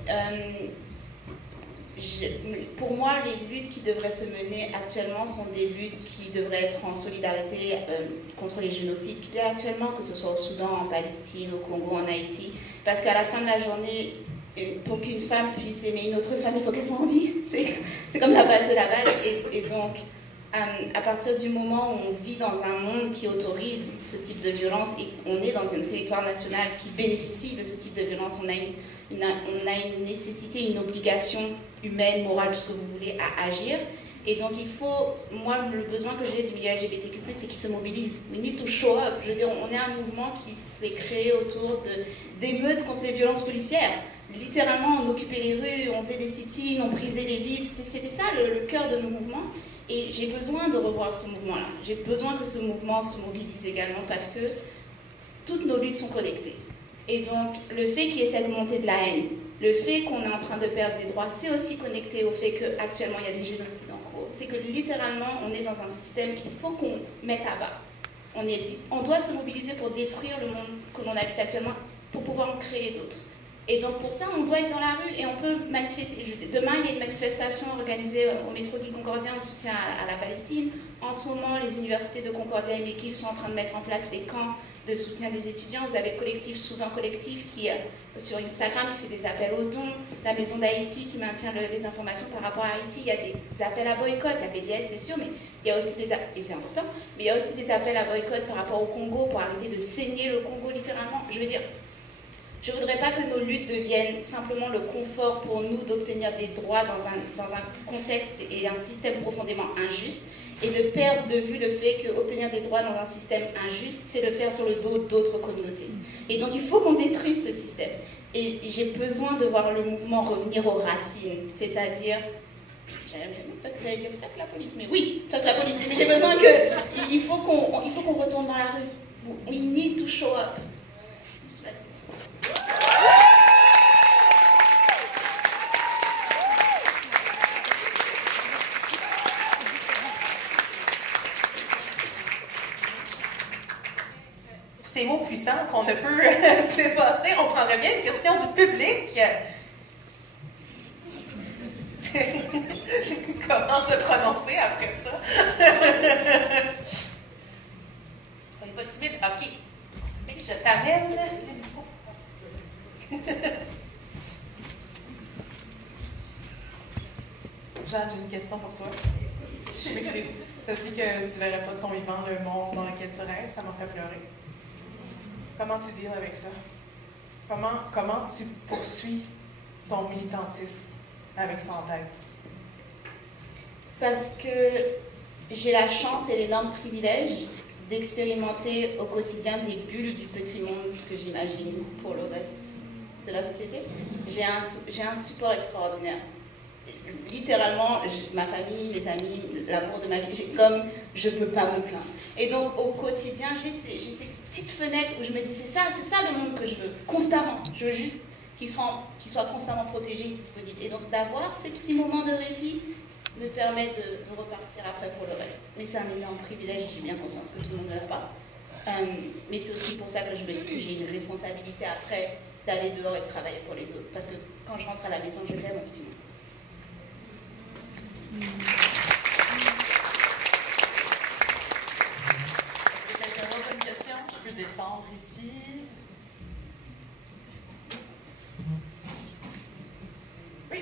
pour moi, les luttes qui devraient se mener actuellement sont des luttes qui devraient être en solidarité contre les génocides qu'il y a actuellement, que ce soit au Soudan, en Palestine, au Congo, en Haïti. Parce qu'à la fin de la journée, pour qu'une femme puisse aimer une autre femme, il faut qu'elle soit en vie. C'est comme la base de la base. Et donc, à partir du moment où on vit dans un monde qui autorise ce type de violence et qu'on est dans un territoire national qui bénéficie de ce type de violence, on a une nécessité, une obligation humaine, morale, tout ce que vous voulez, à agir. Et donc il faut, moi, le besoin que j'ai du milieu LGBTQ+, c'est qu'ils se mobilisent. We need to show up. Je veux dire, on est un mouvement qui s'est créé autour d'émeutes contre les violences policières. Littéralement, on occupait les rues, on faisait des sit-ins, on brisait les vitres. C'était ça le cœur de nos mouvements. Et j'ai besoin de revoir ce mouvement-là. J'ai besoin que ce mouvement se mobilise également parce que toutes nos luttes sont connectées. Et donc, le fait qu'il y ait cette montée de la haine, le fait qu'on est en train de perdre des droits, c'est aussi connecté au fait qu'actuellement, il y a des génocides en cours. C'est que littéralement, on est dans un système qu'il faut qu'on mette à bas. On doit se mobiliser pour détruire le monde que l'on habite actuellement, pour pouvoir en créer d'autres. Et donc pour ça, on doit être dans la rue et on peut manifester. Demain, il y a une manifestation organisée au métro du Concordia en soutien à la Palestine. En ce moment, les universités de Concordia et Mekil sont en train de mettre en place les camps de soutien des étudiants. Vous avez le collectif Soudan Collectif qui, sur Instagram, qui fait des appels aux dons. La Maison d'Haïti qui maintient les informations par rapport à Haïti. Il y a des appels à boycott. Il y a PDS, c'est sûr, mais il y a aussi et c'est important, mais il y a aussi des appels à boycott par rapport au Congo pour arrêter de saigner le Congo littéralement. Je veux dire, je ne voudrais pas que nos luttes deviennent simplement le confort pour nous d'obtenir des droits dans un contexte et un système profondément injuste et de perdre de vue le fait qu'obtenir des droits dans un système injuste, c'est le faire sur le dos d'autres communautés. Et donc il faut qu'on détruise ce système. Et j'ai besoin de voir le mouvement revenir aux racines, c'est-à-dire, j'allais dire fuck la police, mais oui, fuck la police, mais j'ai besoin il faut qu'on retourne dans la rue. We need to show up. Ces mots puissants qu'on ne peut dépasser, on prendrait bien une question du public. Comment se prononcer après ça? Soyez pas timide. OK. Je t'amène le micro. Jeanne, j'ai une question pour toi. Je m'excuse. Tu as dit que tu verrais pas de ton vivant le monde dans lequel tu rêves, ça m'a fait pleurer. Comment tu deals avec ça? Comment tu poursuis ton militantisme avec ça en tête? Parce que j'ai la chance et l'énorme privilège d'expérimenter au quotidien des bulles du petit monde que j'imagine pour le reste de la société. J'ai un support extraordinaire. Littéralement, ma famille, mes amis, l'amour de ma vie, je peux pas me plaindre. Et donc au quotidien, j'ai ces petites fenêtres où je me dis c'est ça le monde que je veux, constamment. Je veux juste qu'il soit constamment protégé et disponible. Et donc d'avoir ces petits moments de répit me permet de repartir après pour le reste. Mais c'est un énorme privilège, j'ai bien conscience que tout le monde ne l'a pas. Mais c'est aussi pour ça que je me dis que j'ai une responsabilité après d'aller dehors et de travailler pour les autres. Parce que quand je rentre à la maison, je l'aime mon petit monde. Est-ce que quelqu'un d'autre a une question? Je peux descendre ici. Oui.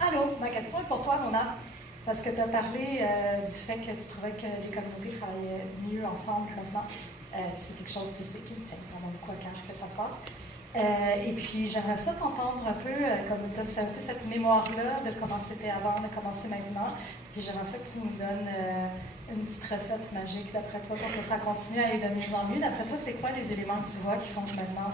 Allô, ma question est pour toi, Mona. Parce que tu as parlé du fait que tu trouvais que les communautés travaillaient mieux ensemble maintenant. C'est quelque chose, tu sais, qui me tient vraiment beaucoup à cœur que ça se passe. Et puis, j'aimerais ça t'entendre un peu, comme tu as un peu cette mémoire-là de comment c'était avant, de comment c'est maintenant. Puis j'aimerais ça que tu nous donnes une petite recette magique d'après toi pour que ça continue à aller de mieux en mieux. D'après toi, c'est quoi les éléments que tu vois qui font que maintenant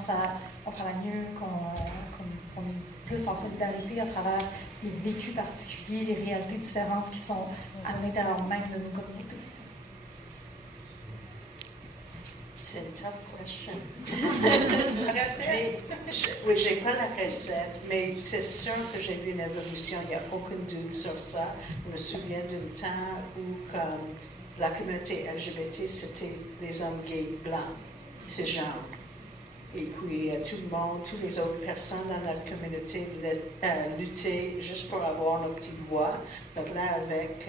on travaille mieux, qu'on est plus en solidarité à travers les vécus particuliers, les réalités différentes qui sont à l'intérieur même de nos communautés? C'est une tough question. Recette? Oui, j'ai pas la recette, mais c'est sûr que j'ai vu une évolution. Il n'y a aucun doute sur ça. Je me souviens d'un temps où, comme la communauté LGBT, c'était les hommes gays blancs, cisgenres. Et puis, tout le monde, toutes les autres personnes dans notre communauté luttaient juste pour avoir nos petites voix. Donc là, avec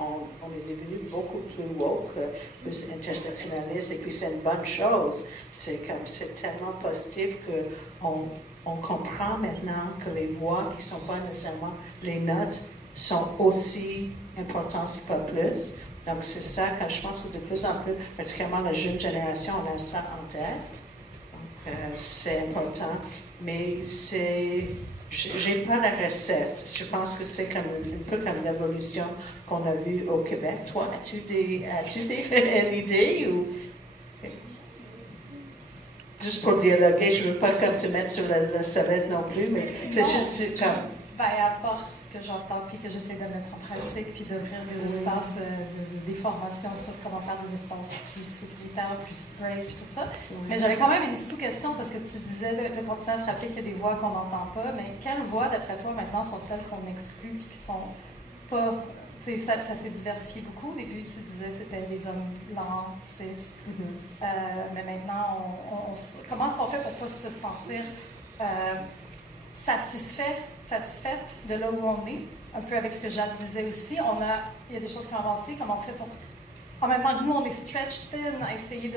on est devenu beaucoup plus woke, plus intersectionnaliste, et puis c'est une bonne chose. C'est tellement positif qu'on comprend maintenant que les voix qui ne sont pas nécessairement les notes sont aussi importantes, si pas plus. Donc c'est ça, quand je pense que de plus en plus, particulièrement la jeune génération, on a ça en tête. Donc c'est important. Mais j'ai pas la recette. Je pense que c'est un peu comme l'évolution qu'on a vue au Québec. Toi, as-tu des idées ou juste pour dialoguer, je veux pas comme te mettre sur la sellette non plus, mais À part ce que j'entends, puis que j'essaie de mettre en pratique, puis d'ouvrir des espaces, des formations sur comment faire des espaces plus sécuritaires, plus brave, puis tout ça. Mais j'avais quand même une sous-question, parce que tu disais de continuer à se rappeler qu'il y a des voix qu'on n'entend pas, mais quelles voix, d'après toi, maintenant, sont celles qu'on exclut, puis qui sont pas... Tu sais, ça s'est diversifié beaucoup. Au début, tu disais que c'était les hommes blancs, cis. Mais maintenant, comment est-ce qu'on fait pour ne pas se sentir satisfaite de là où on est, un peu avec ce que Jacques disait aussi. Il y a des choses qui ont avancé, comment on fait pour... En même temps que nous, on est stretched thin à essayer de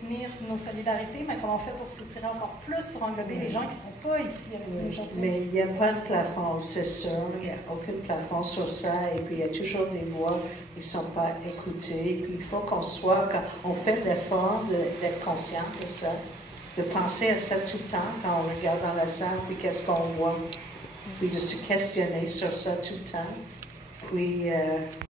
tenir nos solidarités, mais comment on fait pour s'étirer encore plus, pour englober les gens qui ne sont pas ici avec nous aujourd'hui? Mais il n'y a pas de plafond, c'est sûr. Il n'y a aucun plafond sur ça. Et puis, il y a toujours des voix qui ne sont pas écoutées. Et puis, il faut qu'on fait l'effort d'être conscient de ça, de penser à ça tout le temps quand on regarde dans la salle, puis qu'est-ce qu'on voit, puis de se questionner sur ça tout le temps. Puis,